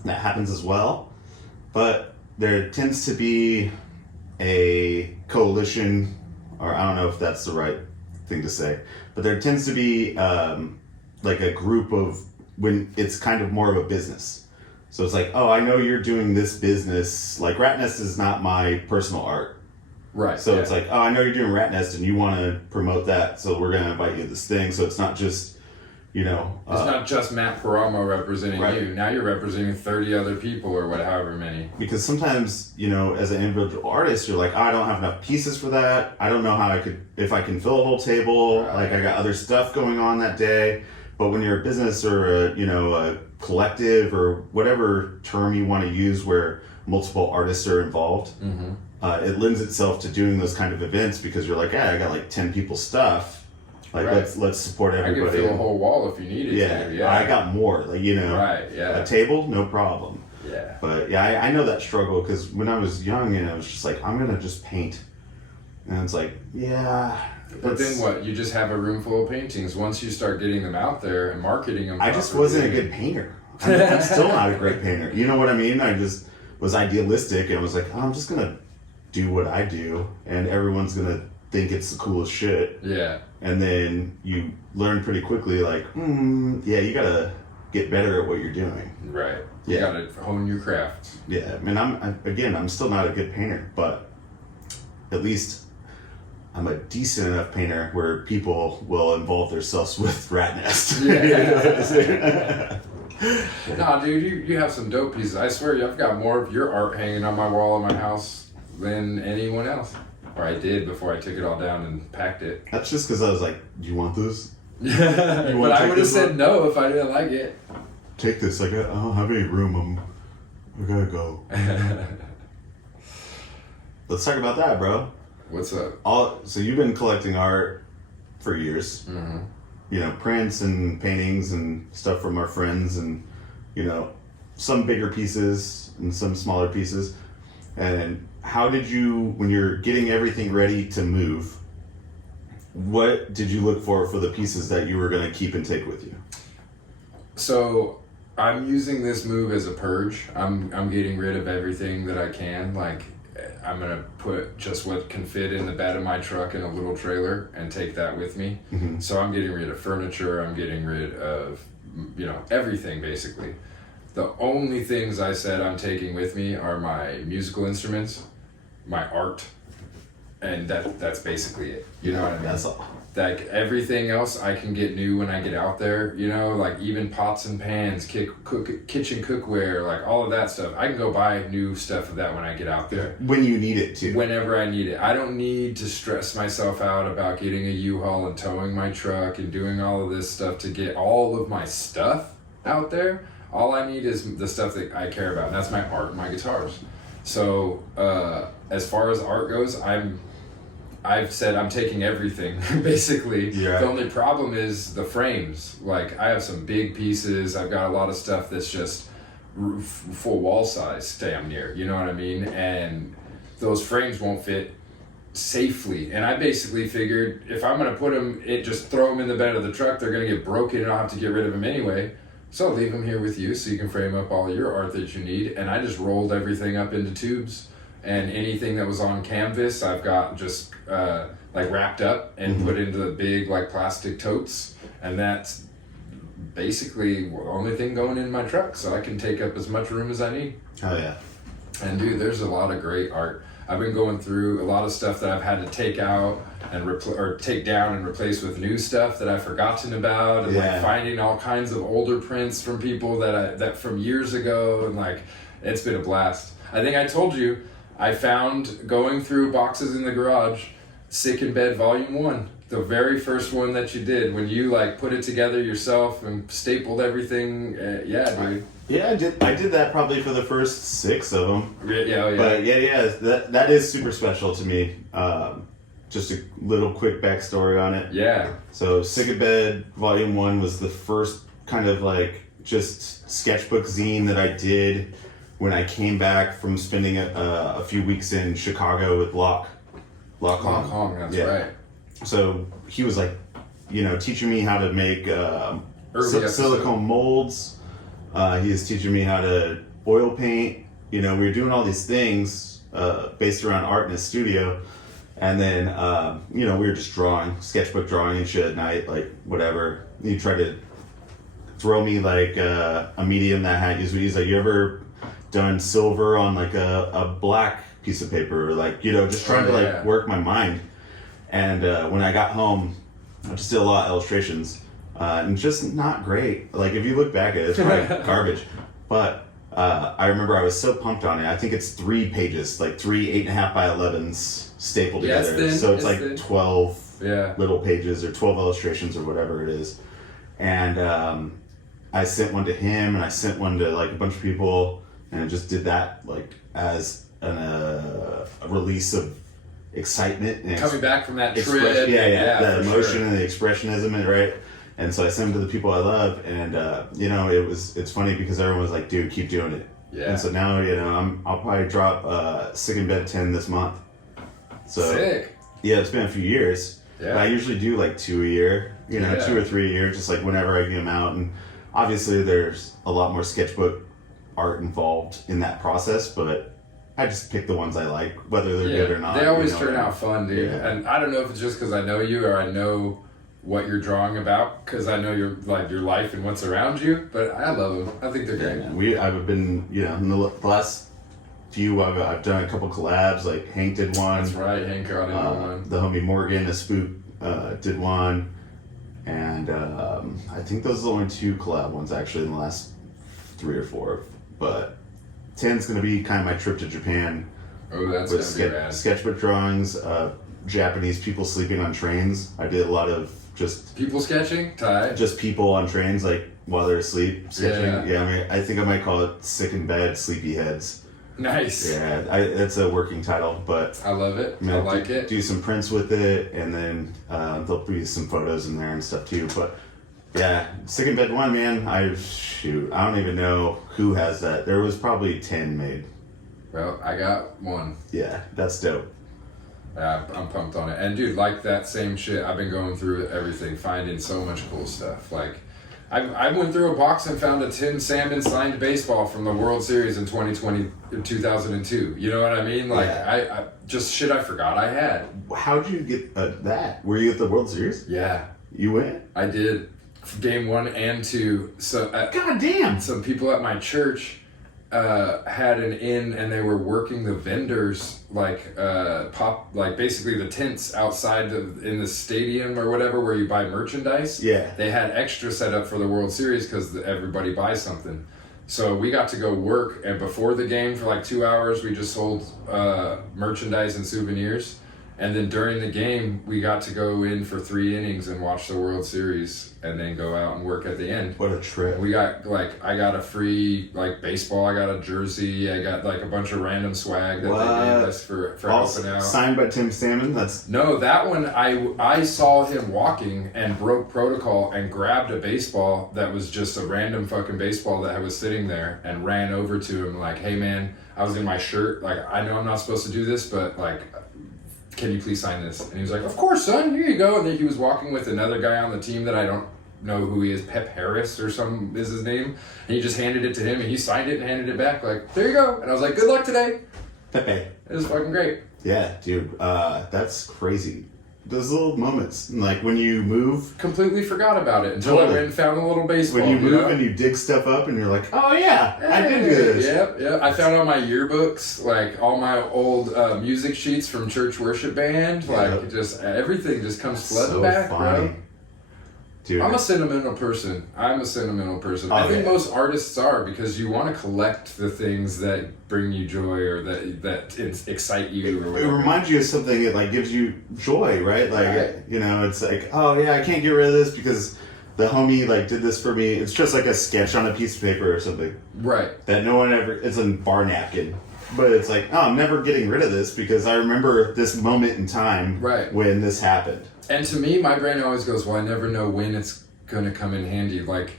that happens as well. But there tends to be a coalition, or I don't know if that's the right thing to say, but there tends to be like a group of, when it's kind of more of a business. So it's like, oh, I know you're doing this business. Like RatNest is not my personal art. Right. So yeah. it's like, oh, I know you're doing RatNest and you want to promote that, so we're going to invite you to this thing. So it's not just you know. It's not just Matt Paramo representing Right. you. Now you're representing 30 other people or however many. Because sometimes, you know, as an individual artist, you're like, oh, I don't have enough pieces for that. I don't know how if I can fill a whole table. Right. Like I got other stuff going on that day. But when you're a business or a collective or whatever term you want to use where multiple artists are involved, it lends itself to doing those kind of events because you're like, yeah, I got like 10 people's stuff. Like Right. let's support I everybody. could fill a whole wall if you needed Yeah, to. Yeah, I got more. Like, you know, Right, yeah. a table, no problem. Yeah. But yeah, I know that struggle because when I was young and I was just like, I'm gonna just paint, and it's like, yeah. But then what? You just have a room full of paintings. Once you start getting them out there and marketing them, I just wasn't a good painter. I'm still not a great painter. You know what I mean? I just was idealistic and was like, oh, I'm just gonna do what I do, and everyone's gonna think it's the coolest shit. Yeah. And then you learn pretty quickly, like, yeah, you gotta get better at what you're doing. Right. Yeah. You gotta hone your craft. Yeah, I mean, I'm still not a good painter, but at least I'm a decent enough painter where people will involve themselves with RatNest. Yeah. Nah, dude, you have some dope pieces. I swear, I've got more of your art hanging on my wall in my house than anyone else. Or I did before I took it all down and packed it. That's just because I was like, do you want this? But wanna I take would have this said one? no if I didn't like it. Take this. I don't have any room. I gotta go. Let's talk about that, bro. What's up? So you've been collecting art for years. Mm-hmm. You know, prints and paintings and stuff from our friends, and you know, some bigger pieces and some smaller pieces. And how did you, when you're getting everything ready to move, what did you look for the pieces that you were going to keep and take with you? So I'm using this move as a purge. I'm getting rid of everything that I can. Like I'm gonna put just what can fit in the bed of my truck in a little trailer and take that with me. Mm-hmm. So I'm getting rid of furniture. I'm getting rid of everything basically. The only things I said I'm taking with me are my musical instruments, my art, and that's basically it. You know what I mean? That's all. Like everything else I can get new when I get out there, like even pots and pans, kitchen cookware, like all of that stuff. I can go buy new stuff of that when I get out there. When you need it to. Whenever I need it. I don't need to stress myself out about getting a U-Haul and towing my truck and doing all of this stuff to get all of my stuff out there. All I need is the stuff that I care about, and that's my art and my guitars. So as far as art goes, I've said I'm taking everything, basically. Yeah. The only problem is the frames. Like, I have some big pieces. I've got a lot of stuff that's just full wall size, damn near. You know what I mean? And those frames won't fit safely. And I basically figured if I'm going to put them, just throw them in the bed of the truck, they're going to get broken and I'll have to get rid of them anyway. So I'll leave them here with you so you can frame up all your art that you need. And I just rolled everything up into tubes. And anything that was on canvas, I've got just wrapped up and put into the big plastic totes, and that's basically the only thing going in my truck, so I can take up as much room as I need. Oh yeah. And dude, there's a lot of great art. I've been going through a lot of stuff that I've had to take out and take down and replace with new stuff that I've forgotten about, and finding all kinds of older prints from people that from years ago, and it's been a blast. I think I told you. I found, going through boxes in the garage, Sick in Bed Volume 1. The very first one that you did, when you put it together yourself and stapled everything. Yeah, dude. Yeah, I did that probably for the first 6 of them. Yeah. But that is super special to me. Just a little quick backstory on it. Yeah. So Sick in Bed Volume 1 was the first kind of just sketchbook zine that I did when I came back from spending a few weeks in Chicago with Locke Hong, that's right. So he was teaching me how to make silicone molds. He was teaching me how to oil paint. We were doing all these things based around art in his studio. And then, we were just sketchbook drawing and shit at night, whatever. He tried to throw me a medium that had, he's like, you ever done silver on a black piece of paper, just trying to work my mind. And when I got home, I just did a lot of illustrations, and just not great. Like if you look back at it, it's probably garbage. But I remember I was so pumped on it. I think it's 3 pages, like 3 8.5 by 11s stapled together. It's thin. So it's like thin. 12 Yeah. little pages or 12 illustrations or whatever it is. And I sent one to him, and I sent one to like a bunch of people, and I just did that like as a release of excitement and Coming back from that trip. yeah, that emotion sure. and the expressionism, and right. And so I sent them to the people I love, and it's funny because everyone was like, "Dude, keep doing it." Yeah. And so now I'll probably drop Sick in Bed 10 this month. So Sick. yeah, it's been a few years. Yeah. But I usually do like 2 a year, 2 or 3 a year, just like whenever I get them out. And obviously there's a lot more sketchbook art involved in that process, but I just pick the ones I like, whether they're good or not. They always turn out fun, dude. Yeah. And I don't know if it's just because I know you or I know what you're drawing about, because I know your life and what's around you, but I love them. I think they're great. Yeah, I've been, in the last few, I've done a couple collabs, like Hank did one. That's right, Hank got into one. The homie Morgan, a spook, did one. And I think those are the only 2 collab ones actually in the last 3 or 4. But 10's going to be kind of my trip to Japan. Oh, that's going to be rad. Sketchbook drawings, Japanese people sleeping on trains. I did a lot of just... People sketching? Ty? Just people on trains, like, while they're asleep, sketching. Yeah. I think I might call it Sick in Bed, Sleepy Heads. Nice. Yeah, that's a working title, but... I love it. I like it. Do some prints with it, and then there'll be some photos in there and stuff too, but... Yeah, Sick in Bed 1, man, I don't even know who has that. There was probably 10 made. Well, I got 1. Yeah, that's dope. I'm pumped on it. And dude, like that same shit, I've been going through everything, finding so much cool stuff. Like, I went through a box and found a Tim Salmon signed baseball from the World Series in 2002. You know what I mean? Like, I just shit I forgot I had. How'd you get that? Were you at the World Series? Yeah. You went? I did. Game 1 and 2. So God damn! Some people at my church had an inn, and they were working the vendors basically the tents outside in the stadium or whatever where you buy merchandise. Yeah. They had extra set up for the World Series because everybody buys something. So we got to go work, and before the game for like 2 hours, we just sold merchandise and souvenirs. And then during the game, we got to go in for 3 innings and watch the World Series, and then go out and work at the end. What a trip! We got I got a free baseball. I got a jersey. I got a bunch of random swag that they gave us for helping out. Signed by Tim Salmon. No, that one I saw him walking and broke protocol and grabbed a baseball that was just a random fucking baseball that was sitting there, and ran over to him like, "Hey man, I was in my shirt. Like, I know I'm not supposed to do this, but like, can you please sign this?" And he was like, "Of course, son, here you go." And then he was walking with another guy on the team that I don't know who he is, Pep Harris or some is his name. And he just handed it to him, and he signed it and handed it back like, "There you go." And I was like, "Good luck today." Pepe. It was fucking great. Yeah, dude, that's crazy. Those little moments, like when you move. Completely forgot about it until I went and found a little baseball. When you move and you dig stuff up and you're like, "Oh yeah, I did do this." Yep. I found all my yearbooks, like all my old music sheets from church worship band. Like, just everything just comes flooding back, funny. bro. Dude. I'm a sentimental person. I think most artists are, because you want to collect the things that bring you joy or that excite you. Or whatever. It reminds you of something that gives you joy, right? It's like, oh yeah, I can't get rid of this because the homie did this for me. It's just like a sketch on a piece of paper or something, right? That no one ever. It's a bar napkin, but it's like, oh, I'm never getting rid of this because I remember this moment in time, right, when this happened. And to me, my brain always goes, well, I never know when it's going to come in handy. Like,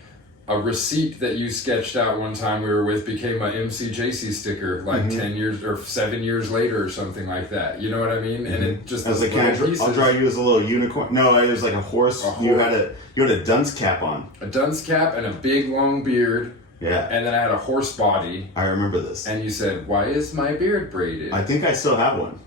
a receipt that you sketched out one time we were with became a MCJC sticker 10 years or 7 years later or something like that. You know what I mean? And it just... I was like, I'll draw you as a little unicorn. No, it was like a horse. You had a dunce cap on. A dunce cap and a big long beard. Yeah. And then I had a horse body. I remember this. And you said, why is my beard braided? I think I still have one.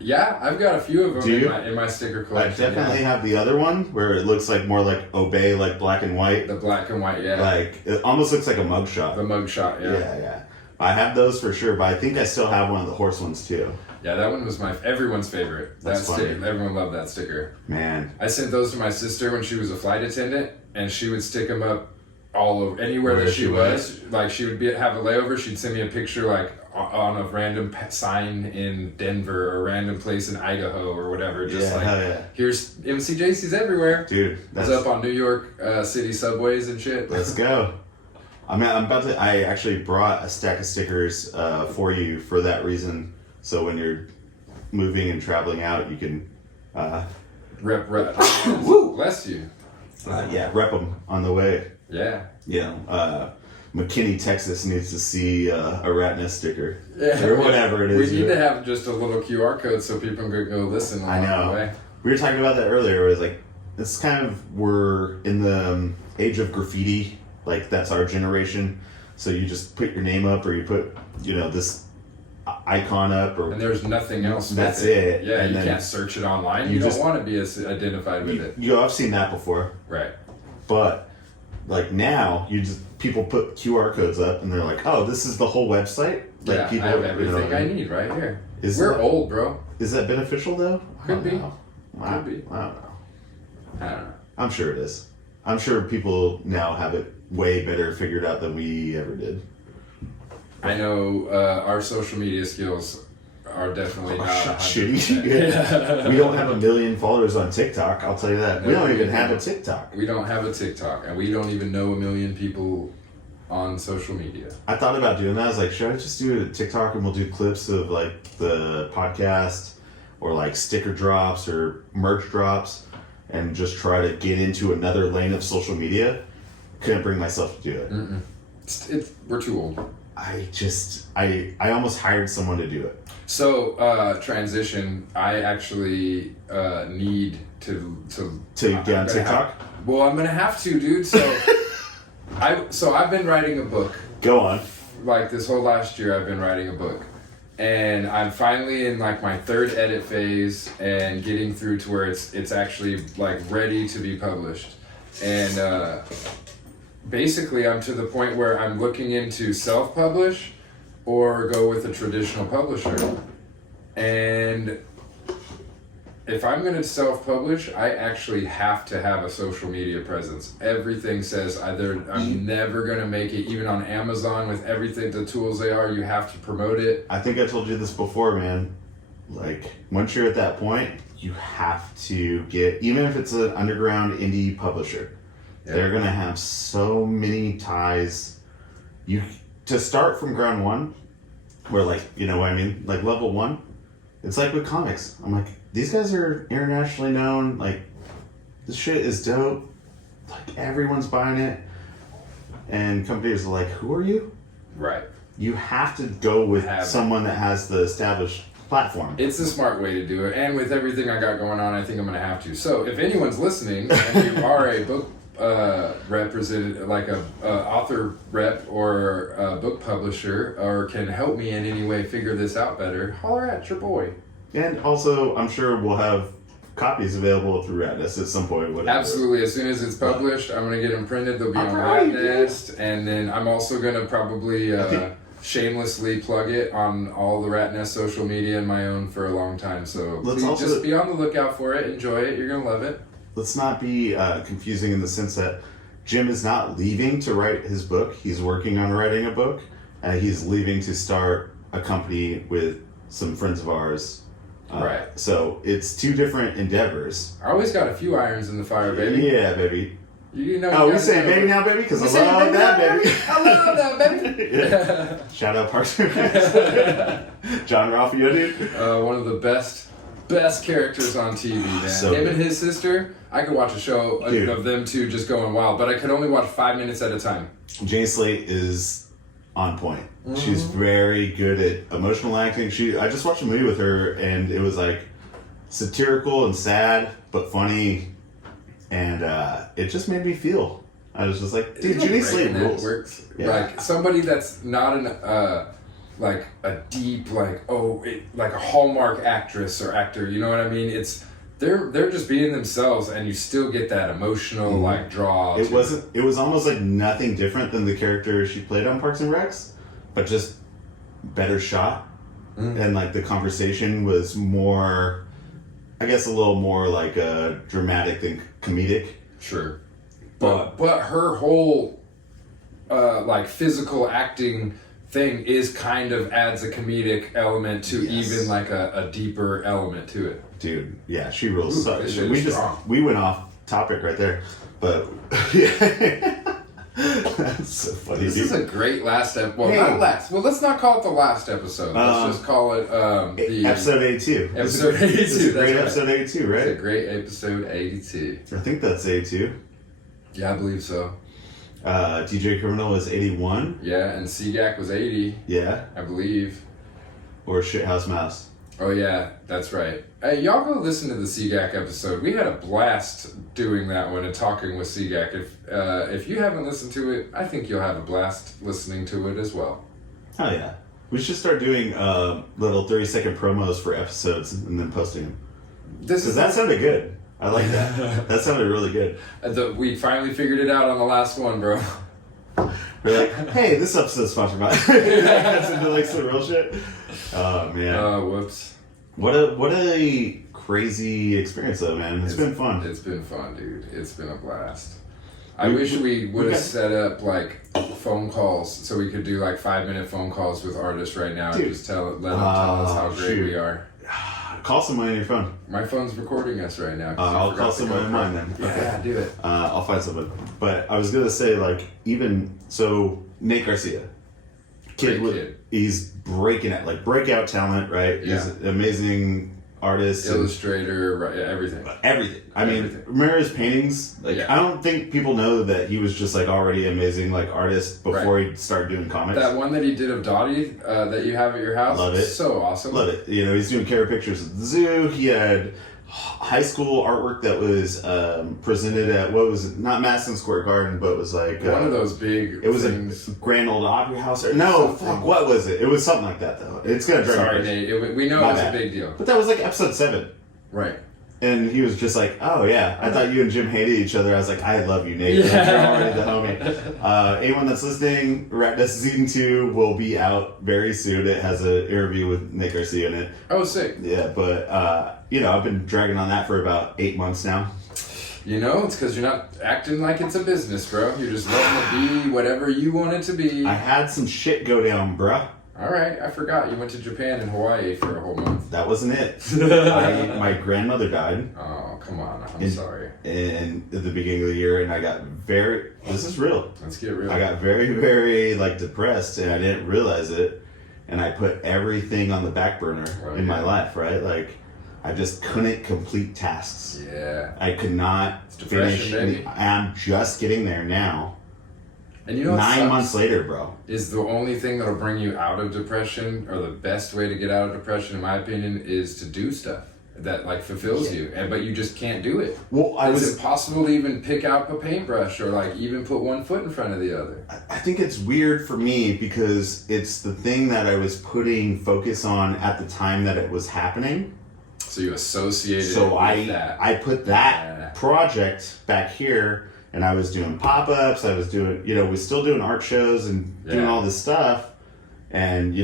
Yeah, I've got a few of them in my sticker collection. I definitely have the other one where it looks more like Obey, black and white. The black and white, yeah. It almost looks like a mugshot. The mugshot, yeah. Yeah. I have those for sure, but I think I still have one of the horse ones too. Yeah, that one was everyone's favorite. That's funny. Sticker, everyone loved that sticker. Man. I sent those to my sister when she was a flight attendant, and she would stick them up all over, anywhere that she was. Like, she would have a layover, she'd send me a picture, like, on a random sign in Denver, or a random place in Idaho, or whatever. Just here's MCJC's everywhere. Dude. It's up on New York City subways and shit. Let's go. I actually brought a stack of stickers for you for that reason. So when you're moving and traveling out, you can rep. Woo! Bless you. Rep them on the way. Yeah. McKinney, Texas needs to see a RatNest sticker. Yeah. Or whatever it is. We need to have just a little QR code so people can go listen along the way. We were talking about that earlier. It was like, it's kind of, we're in the age of graffiti. Like, that's our generation. So you just put your name up, or you put, this icon up, and there's nothing else. That's it. Yeah, and you can't search it online. You don't want to be identified with it. I've seen that before. Right. But like now, people put QR codes up, and they're like, "Oh, this is the whole website." Like, people, I have everything I need right here. We're old, bro. Is that beneficial though? Could be. Could be. I don't know. I don't know. I'm sure it is. I'm sure people now have it way better figured out than we ever did. I know our social media skills are definitely not shitty. Yeah. We don't have 1 million followers on TikTok, I'll tell you that. We don't even have a TikTok. We don't have a TikTok, and we don't even know 1 million people on social media. I thought about doing that. I was like, should I just do a TikTok and we'll do clips of like the podcast, or like sticker drops or merch drops, and just try to get into another lane of social media? Couldn't bring myself to do it. We're too old. I almost hired someone to do it. So, transition, I actually need to get on TikTok? I'm gonna have to, dude. So I've been writing a book. Go on. Like, this whole last year I've been writing a book. And I'm finally in like my 3rd edit phase, and getting through to where it's actually like ready to be published. And basically I'm to the point where I'm looking into self-publish or go with a traditional publisher. And if I'm going to self-publish, I actually have to have a social media presence. Everything says I'm never going to make it, even on Amazon with everything, the tools they are, you have to promote it. I think I told you this before, man. Like, once you're at that point, you have to get, even if it's an underground indie publisher, they're going to have so many ties. To start from ground one, where, like, you know what I mean? Like, level 1, it's like with comics. I'm like, these guys are internationally known. Like, this shit is dope. Like, everyone's buying it. And companies are like, who are you? Right. You have to go with someone that has the established platform. It's the smart way to do it. And with everything I got going on, I think I'm going to have to. So if anyone's listening and you are a book representative, like a author rep or a book publisher, or can help me in any way figure this out better, holler at your boy. And also, I'm sure we'll have copies available through RatNest at some point. Whatever. Absolutely. As soon as it's published, I'm going to get them printed. They'll be on RatNest. And then I'm also going to probably shamelessly plug it on all the RatNest social media and my own for a long time. So please just be on the lookout for it. Enjoy it. You're going to love it. Let's not be confusing in the sense that Jim is not leaving to write his book. He's working on writing a book. He's leaving to start a company with some friends of ours. Right. So it's 2 different endeavors. I always got a few irons in the fire, baby. Yeah, baby. You know. We saying baby now, baby? Because I love that, baby. I love that, baby. Yeah. Shout out Parks and Rec. John Ralphio, dude. One of the best characters on TV, man. So Him and his sister, I could watch a show of them two just going wild, but I could only watch 5 minutes at a time. Jane Slate is on point. She's very good at emotional acting. I just watched a movie with her, and it was like satirical and sad, but funny, and it just made me feel. I was just like, dude, Jane Slate rules. Works. Yeah. Like, somebody that's not like a deep, like a Hallmark actress or actor, you know what I mean? They're just being themselves, and you still get that emotional like draw. It was almost like nothing different than the character she played on Parks and Recs, but just better shot, and like the conversation was more, I guess, a little more like dramatic than comedic. Sure. But her whole like physical acting thing is kind of adds a comedic element to even like a deeper element to it. Dude, yeah, she rules. Strong. We went off topic right there, but yeah. That's so funny. This is a great last episode. Well, not last. Well, let's not call it the last episode. Let's just call it the episode 82. Episode 82. It's a great episode 82, right? It's a great episode 82. I think that's 82. Yeah, I believe so. DJ Criminal was 81. Yeah, and CGAC was 80. Yeah. I believe. Or Shithouse Mouse. Oh yeah, that's right. Hey, y'all go listen to the CGAC episode. We had a blast doing that one and talking with CGAC. If you haven't listened to it, I think you'll have a blast listening to it as well. Hell yeah. We should start doing little 30-second promos for episodes and then posting them. Because that sounded good. I like that. That sounded really good. We finally figured it out on the last one, bro. We're like, hey, this episode's sponsored by. That's into like some real shit. Oh man. Oh, whoops. What a crazy experience though, man. It's been fun. It's been fun, dude. It's been a blast. I wish we would have set up like phone calls so we could do like 5-minute phone calls with artists right now and just let them tell us how great we are. Call someone on your phone. My phone's recording us right now. I'll call someone on mine then. Yeah, do it. I'll find someone. But I was gonna say like Nate Garcia, kid. He's breaking it, like breakout talent, right? Yeah. He's an amazing artist, illustrator, right? Everything. I mean, remember his paintings? Like, I don't think people know that he was just like already amazing like artist before he started doing comics. That one that he did of Dottie that you have at your house, love it. So awesome. Love it. You know, he's doing character pictures at the zoo. He had high school artwork that was presented at not Madison Square Garden, but it was like one of those big. It was a Grand Ole Opry House. What was it? It was something like that though. It's gonna drive me crazy. Nate. We know it's a big deal. But that was like episode 7. Right. And he was just like, oh yeah, I thought you and Jim hated each other. I was like, I love you, Nate. Like, you're already the homie. Anyone that's listening, RatNest Season 2 will be out very soon. It has an interview with Nick Garcia in it. Oh, sick. Yeah, but I've been dragging on that for about 8 months now. You know, it's because you're not acting like it's a business, bro. You're just letting it be whatever you want it to be. I had some shit go down, bruh. All right, I forgot. You went to Japan and Hawaii for a whole month. That wasn't it. My grandmother died. Oh, come on. I'm sorry. At the beginning of the year, and I got this is real. Let's get real. I got very, very like depressed, and I didn't realize it. And I put everything on the back burner in my life, right? Like, I just couldn't complete tasks. Yeah. I could not finish. Baby. I'm just getting there now. And you know what 9 months later, bro. Is the only thing that'll bring you out of depression, or the best way to get out of depression, in my opinion, is to do stuff that like fulfills you. But you just can't do it. Well, it's impossible to even pick out a paintbrush or like even put one foot in front of the other. I think it's weird for me because it's the thing that I was putting focus on at the time that it was happening. So you associated with that. I put that project back here. And I was doing pop-ups, I was doing, was still doing art shows and doing all this stuff. And,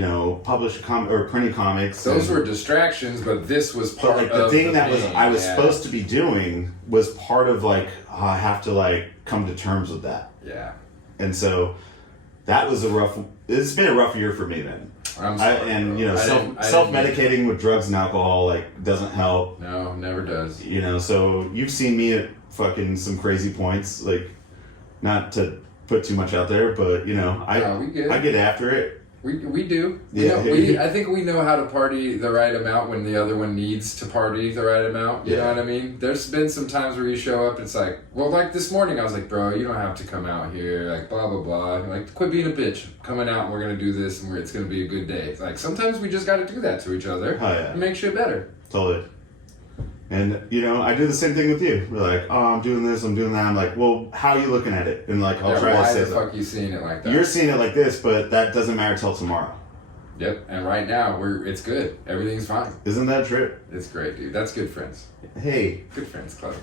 published printing comics. Those were distractions, but this was part of the thing that I was supposed to be doing was part of like, I have to like come to terms with that. Yeah. And so that was it's been a rough year for me, man. I'm sorry, self-medicating with drugs and alcohol like doesn't help. No, never does. So you've seen me at fucking some crazy points, like, not to put too much out there, but I get after it. We do. I think we know how to party the right amount when the other one needs to party the right amount. You know what I mean? There's been some times where you show up, it's like, well, like this morning, I was like, bro, you don't have to come out here, like, blah, blah, blah. Like, quit being a bitch. Coming out, and we're going to do this, and it's going to be a good day. It's like, sometimes we just got to do that to each other and make shit better. Totally. And, I do the same thing with you. We're like, oh, I'm doing this, I'm doing that. I'm like, well, how are you looking at it? And like, I'll try to say why the fuck you seeing it like that? You're seeing it like this, but that doesn't matter till tomorrow. Yep, and right now, it's good. Everything's fine. Isn't that true? It's great, dude. That's good friends. Hey. Good friends club.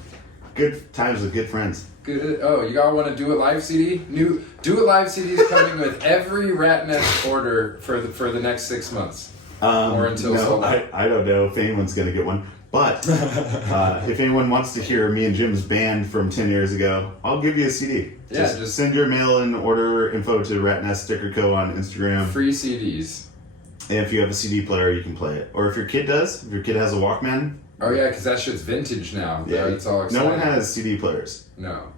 good times with good friends. Good. Oh, you all want to Do It Live CD? New Do It Live CD is coming with every RatNest order for the next 6 months. Or until no, I don't know if anyone's going to get one. But if anyone wants to hear me and Jim's band from 10 years ago, I'll give you a CD. Yeah, just send your mail-in order info to RatNest Sticker Co. on Instagram. Free CDs. And if you have a CD player, you can play it. Or if your kid does, if your kid has a Walkman. Oh yeah, because that shit's vintage now. Yeah, it's all exciting. No one has CD players. No.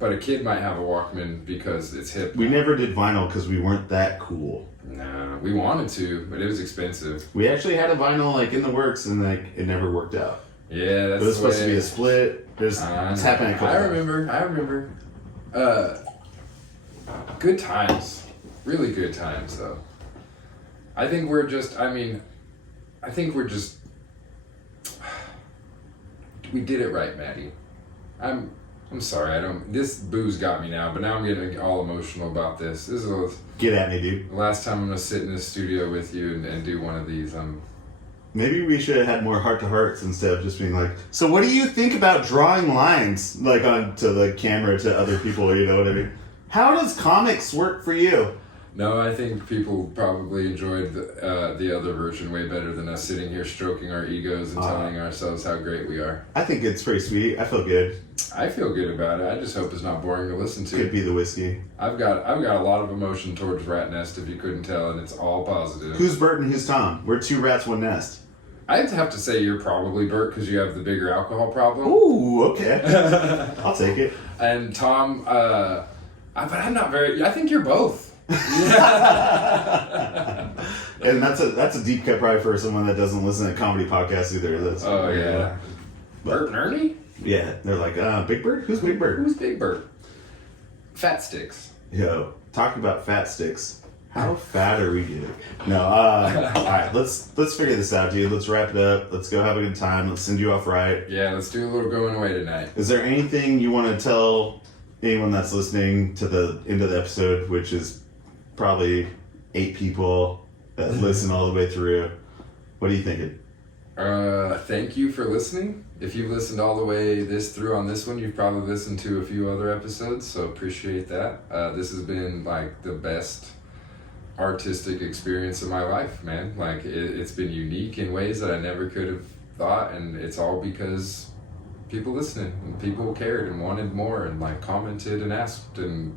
But a kid might have a Walkman because it's hip. We never did vinyl because we weren't that cool. Nah, we wanted to, but it was expensive. We actually had a vinyl like in the works and like it never worked out. Yeah, that's it was supposed to be a split. It's happening a couple I remember. Good times. Really good times though. I think we're just we did it right, Maddie. I'm sorry, this booze got me now, but now I'm getting all emotional about this. This is Get at me, dude. the last time I'm gonna sit in the studio with you and do one of these. Maybe we should have had more heart-to-hearts instead of just being like, so what do you think about drawing lines like onto the camera to other people, you know what I mean? How does comics work for you? No, I think people probably enjoyed the other version way better than us sitting here stroking our egos and telling ourselves how great we are. I think it's pretty sweet. I feel good. I feel good about it. I just hope it's not boring to listen to. Could be the whiskey. I've got a lot of emotion towards RatNest, if you couldn't tell, and it's all positive. Who's Bert and who's Tom? We're two rats, one nest. I'd have to say you're probably Bert because you have the bigger alcohol problem. Ooh, okay. I'll take it. And Tom, but I'm not very. I think you're both. And that's a deep cut probably for someone that doesn't listen to comedy podcasts either. Oh yeah. Bert and Ernie? Yeah, they're like, Big Bird? Who's Big Bird? Who's Big Bird? Fat Sticks. Yo, talking about fat sticks. How fat are we getting? No, alright, let's figure this out, dude. Let's wrap it up. Let's go have a good time. Let's send you off right. Yeah, let's do a little going away tonight. Is there anything you want to tell anyone that's listening to the end of the episode, which is probably 8 people that listen all the way through? What are you thinking? Thank you for listening. If you've listened all the way through on this one, you've probably listened to a few other episodes, so appreciate that. This has been like the best artistic experience of my life, man. Like it's been unique in ways that I never could have thought, and it's all because people listening and people cared and wanted more and like commented and asked and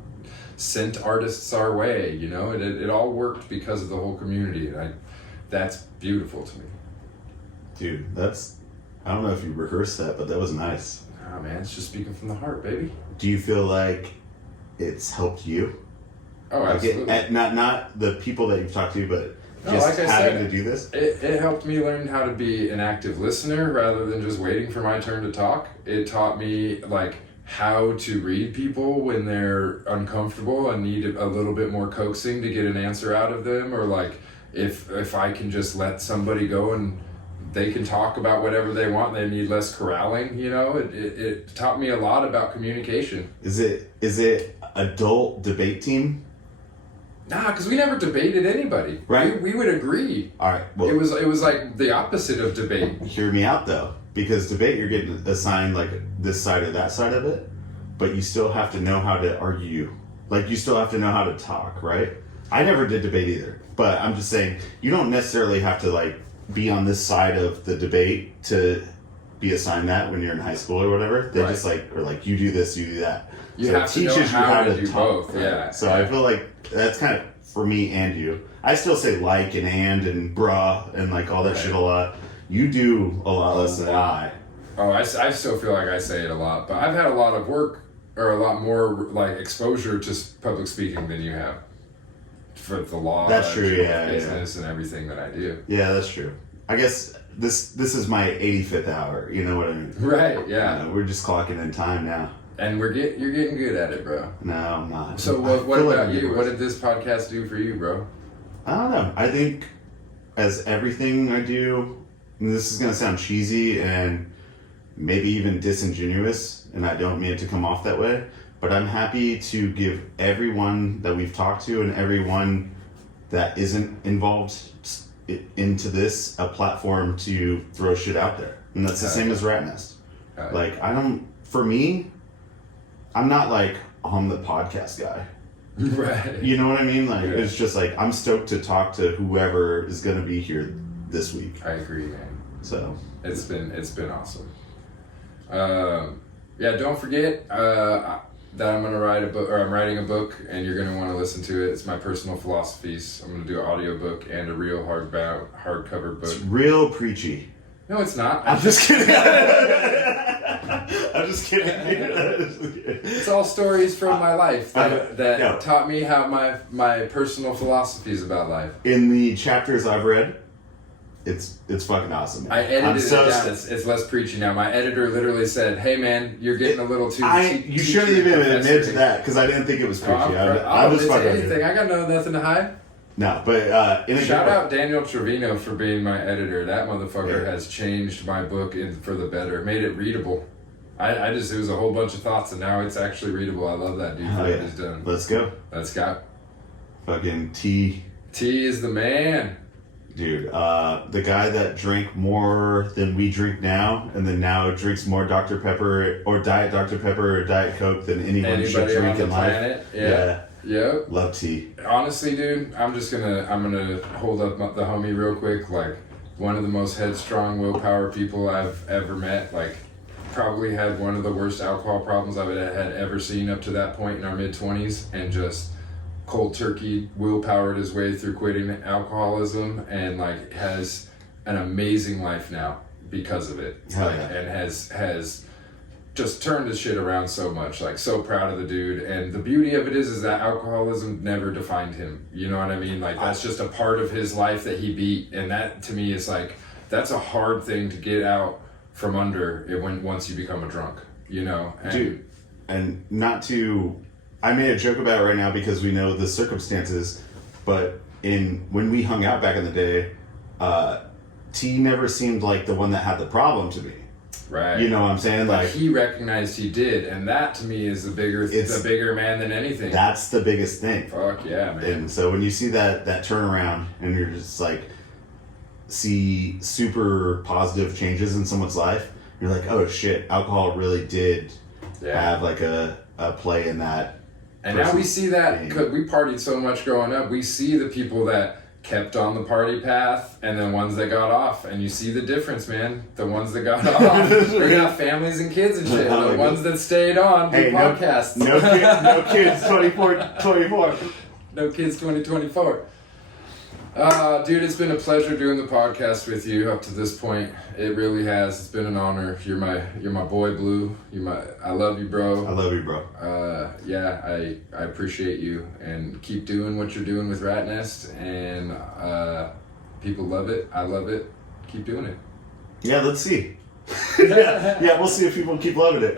sent artists our way, you know. It all worked because of the whole community, and that's beautiful to me. Dude, I don't know if you rehearsed that, but that was nice. Ah, man, it's just speaking from the heart, baby. Do you feel like it's helped you? Oh, like absolutely. Not the people that you've talked to, but No, just like I having said, to do this? It helped me learn how to be an active listener rather than just waiting for my turn to talk. It taught me like how to read people when they're uncomfortable and need a little bit more coaxing to get an answer out of them, or like if I can just let somebody go and they can talk about whatever they want, they need less corralling, you know. It taught me a lot about communication. Is it adult debate team? Nah, because we never debated anybody. Right. We would agree. All right. Well, It was like the opposite of debate. hear me out though, because debate you're getting assigned like this side or that side of it, but you still have to know how to argue. Like you still have to know how to talk, right? I never did debate either, but I'm just saying you don't necessarily have to like be on this side of the debate to be assigned that when you're in high school or whatever. They just like are like you do this, you do that. You so have it to know teaches you how how to to do talk. both, right? yeah. So I feel like that's kind of for me and you. I still say like and bruh and like all that shit a lot. You do a lot less than I. Oh, I still feel like I say it a lot, but I've had a lot of work or a lot more like exposure to public speaking than you have for the law. That's true, and business and everything that I do. Yeah, that's true. I guess this is my 85th hour. You know what I mean? Right. Yeah. You know, we're just clocking in time now. And you're getting good at it, bro. No, I'm not. So what about you? What did this podcast do for you, bro? I don't know. I think as everything I do, and this is gonna sound cheesy and maybe even disingenuous, and I don't mean it to come off that way, but I'm happy to give everyone that we've talked to and everyone that isn't involved into this a platform to throw shit out there. And that's the same as RatNest. Like, I don't for me, I'm not like, I'm the podcast guy. Right. You know what I mean? Like, Yeah. it's just like, I'm stoked to talk to whoever is going to be here this week. I agree, man. So It's been awesome. Yeah, don't forget that I'm gonna write a book, or I'm writing a book, and you're gonna want to listen to it. It's my personal philosophies. I'm gonna do an audiobook and a real hardcover book. it's real preachy. No, it's not. I'm just kidding. I'm just kidding. It's all stories from my life that no. taught me how my personal philosophies about life. In the chapters I've read, it's fucking awesome. Man. I edited it down. It's less preachy now. My editor literally said, "Hey man, you're getting a little too." You shouldn't even admit to that because I didn't think it was preachy. I'll admit to anything. I got nothing to hide. No, but shout out Daniel Trevino for being my editor. That motherfucker has changed my book for the better. Made it readable. It was a whole bunch of thoughts, and now it's actually readable. I love that dude for what he's done. Let's go. Let's go. Fucking T. T is the man. Dude, the guy that drank more than we drink now, and then now drinks more Dr. Pepper or Diet Dr. Pepper or Diet Coke than anybody should drink in life. Planet. Yeah. Yep. Love T. Honestly, dude, I'm gonna hold up the homie real quick. Like, one of the most headstrong willpower people I've ever met. Like, probably had one of the worst alcohol problems I've had ever seen up to that point in our mid-20s, and just cold turkey willpowered his way through quitting alcoholism, and like has an amazing life now because of it. And has just turned his shit around so much. Like, so proud of the dude. And the beauty of it is that alcoholism never defined him. You know what I mean? Like, that's just a part of his life that he beat. And that to me is like, that's a hard thing to get out from under it once you become a drunk, you know? Dude, and not to, I made a joke about it right now because we know the circumstances, but when we hung out back in the day, T never seemed like the one that had the problem to me. Right. You know what I'm saying? But like, he recognized he did, and that to me is the bigger man than anything. That's the biggest thing. Fuck yeah, man. And so when you see that turnaround, and you're just like, see super positive changes in someone's life, you're like, oh shit, alcohol really did have like a play in that. And now we see that, because we partied so much growing up, we see the people that kept on the party path and the ones that got off, and you see the difference, man. The ones that got off, they got families and kids and shit. The ones that stayed on do podcasts. No kids 24. No kids 2024. Dude, it's been a pleasure doing the podcast with you up to this point. It really has. It's been an honor. You're my boy, Blue. I love you, bro. I love you, bro. Yeah, I appreciate you, and keep doing what you're doing with RatNest, and people love it. I love it. Keep doing it. Yeah, let's see. Yeah, we'll see if people keep loving it.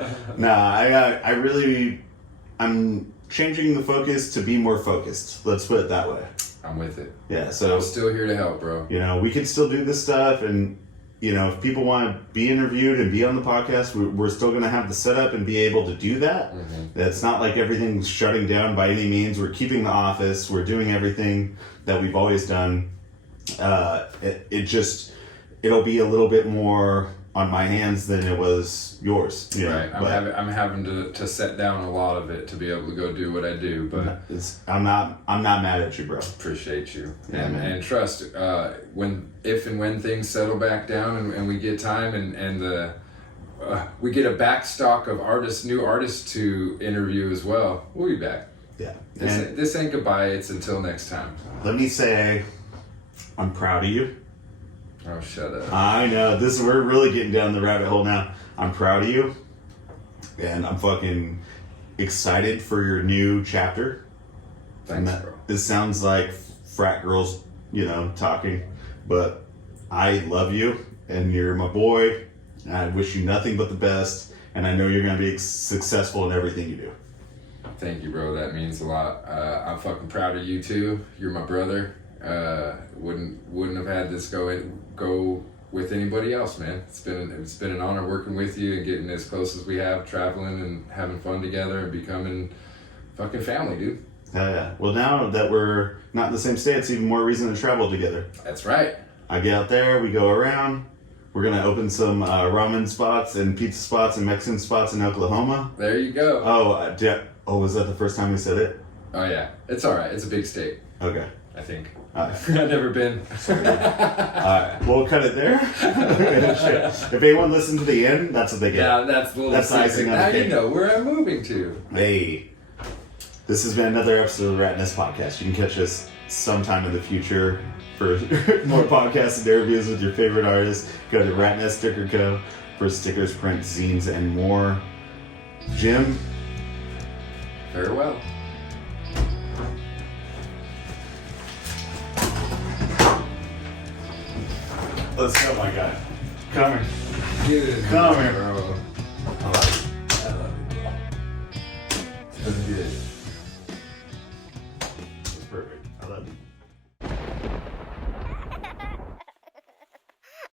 I'm changing the focus to be more focused. Let's put it that way. I'm with it. Yeah, so I'm still here to help, bro. You know, we can still do this stuff, and you know, if people want to be interviewed and be on the podcast, we're still going to have the setup and be able to do that. Mm-hmm. It's not like everything's shutting down by any means. We're keeping the office. We're doing everything that we've always done. It'll be a little bit more on my hands than it was yours. Right. I'm having to set down a lot of it to be able to go do what I do, but I'm not mad at you, bro. Appreciate you. Yeah, and trust, if and when things settle back down and we get time and we get a back stock of new artists to interview as well, we'll be back. Yeah. This ain't goodbye, it's until next time. Let me say, I'm proud of you. Oh, shut up. I know. We're really getting down the rabbit hole now. I'm proud of you. And I'm fucking excited for your new chapter. Thanks, bro. This sounds like frat girls, talking. But I love you, and you're my boy. And I wish you nothing but the best. And I know you're going to be successful in everything you do. Thank you, bro. That means a lot. I'm fucking proud of you, too. You're my brother. Wouldn't have had this go with anybody else, man. It's been an honor working with you and getting as close as we have, traveling and having fun together and becoming fucking family, dude. Yeah. Well, now that we're not in the same state, it's even more reason to travel together. That's right. I get out there, we go around, We're gonna open some ramen spots and pizza spots and Mexican spots in Oklahoma. There you go. Was that the first time we said it? Oh yeah, it's all right. It's a big state. Okay. I think. I've never been. We'll cut it there. If anyone listened to the end, that's what they get. Yeah, that's the little That's secret. icing on the Now cake. you know where I'm moving to. Hey, this has been another episode of the RatNest podcast. You can catch us sometime in the future for more podcasts and interviews with your favorite artists. Go to RatNest Sticker Co. for stickers, prints, zines, and more. Jim, Farewell. let's go, my guy. Come here. Get it. Come here.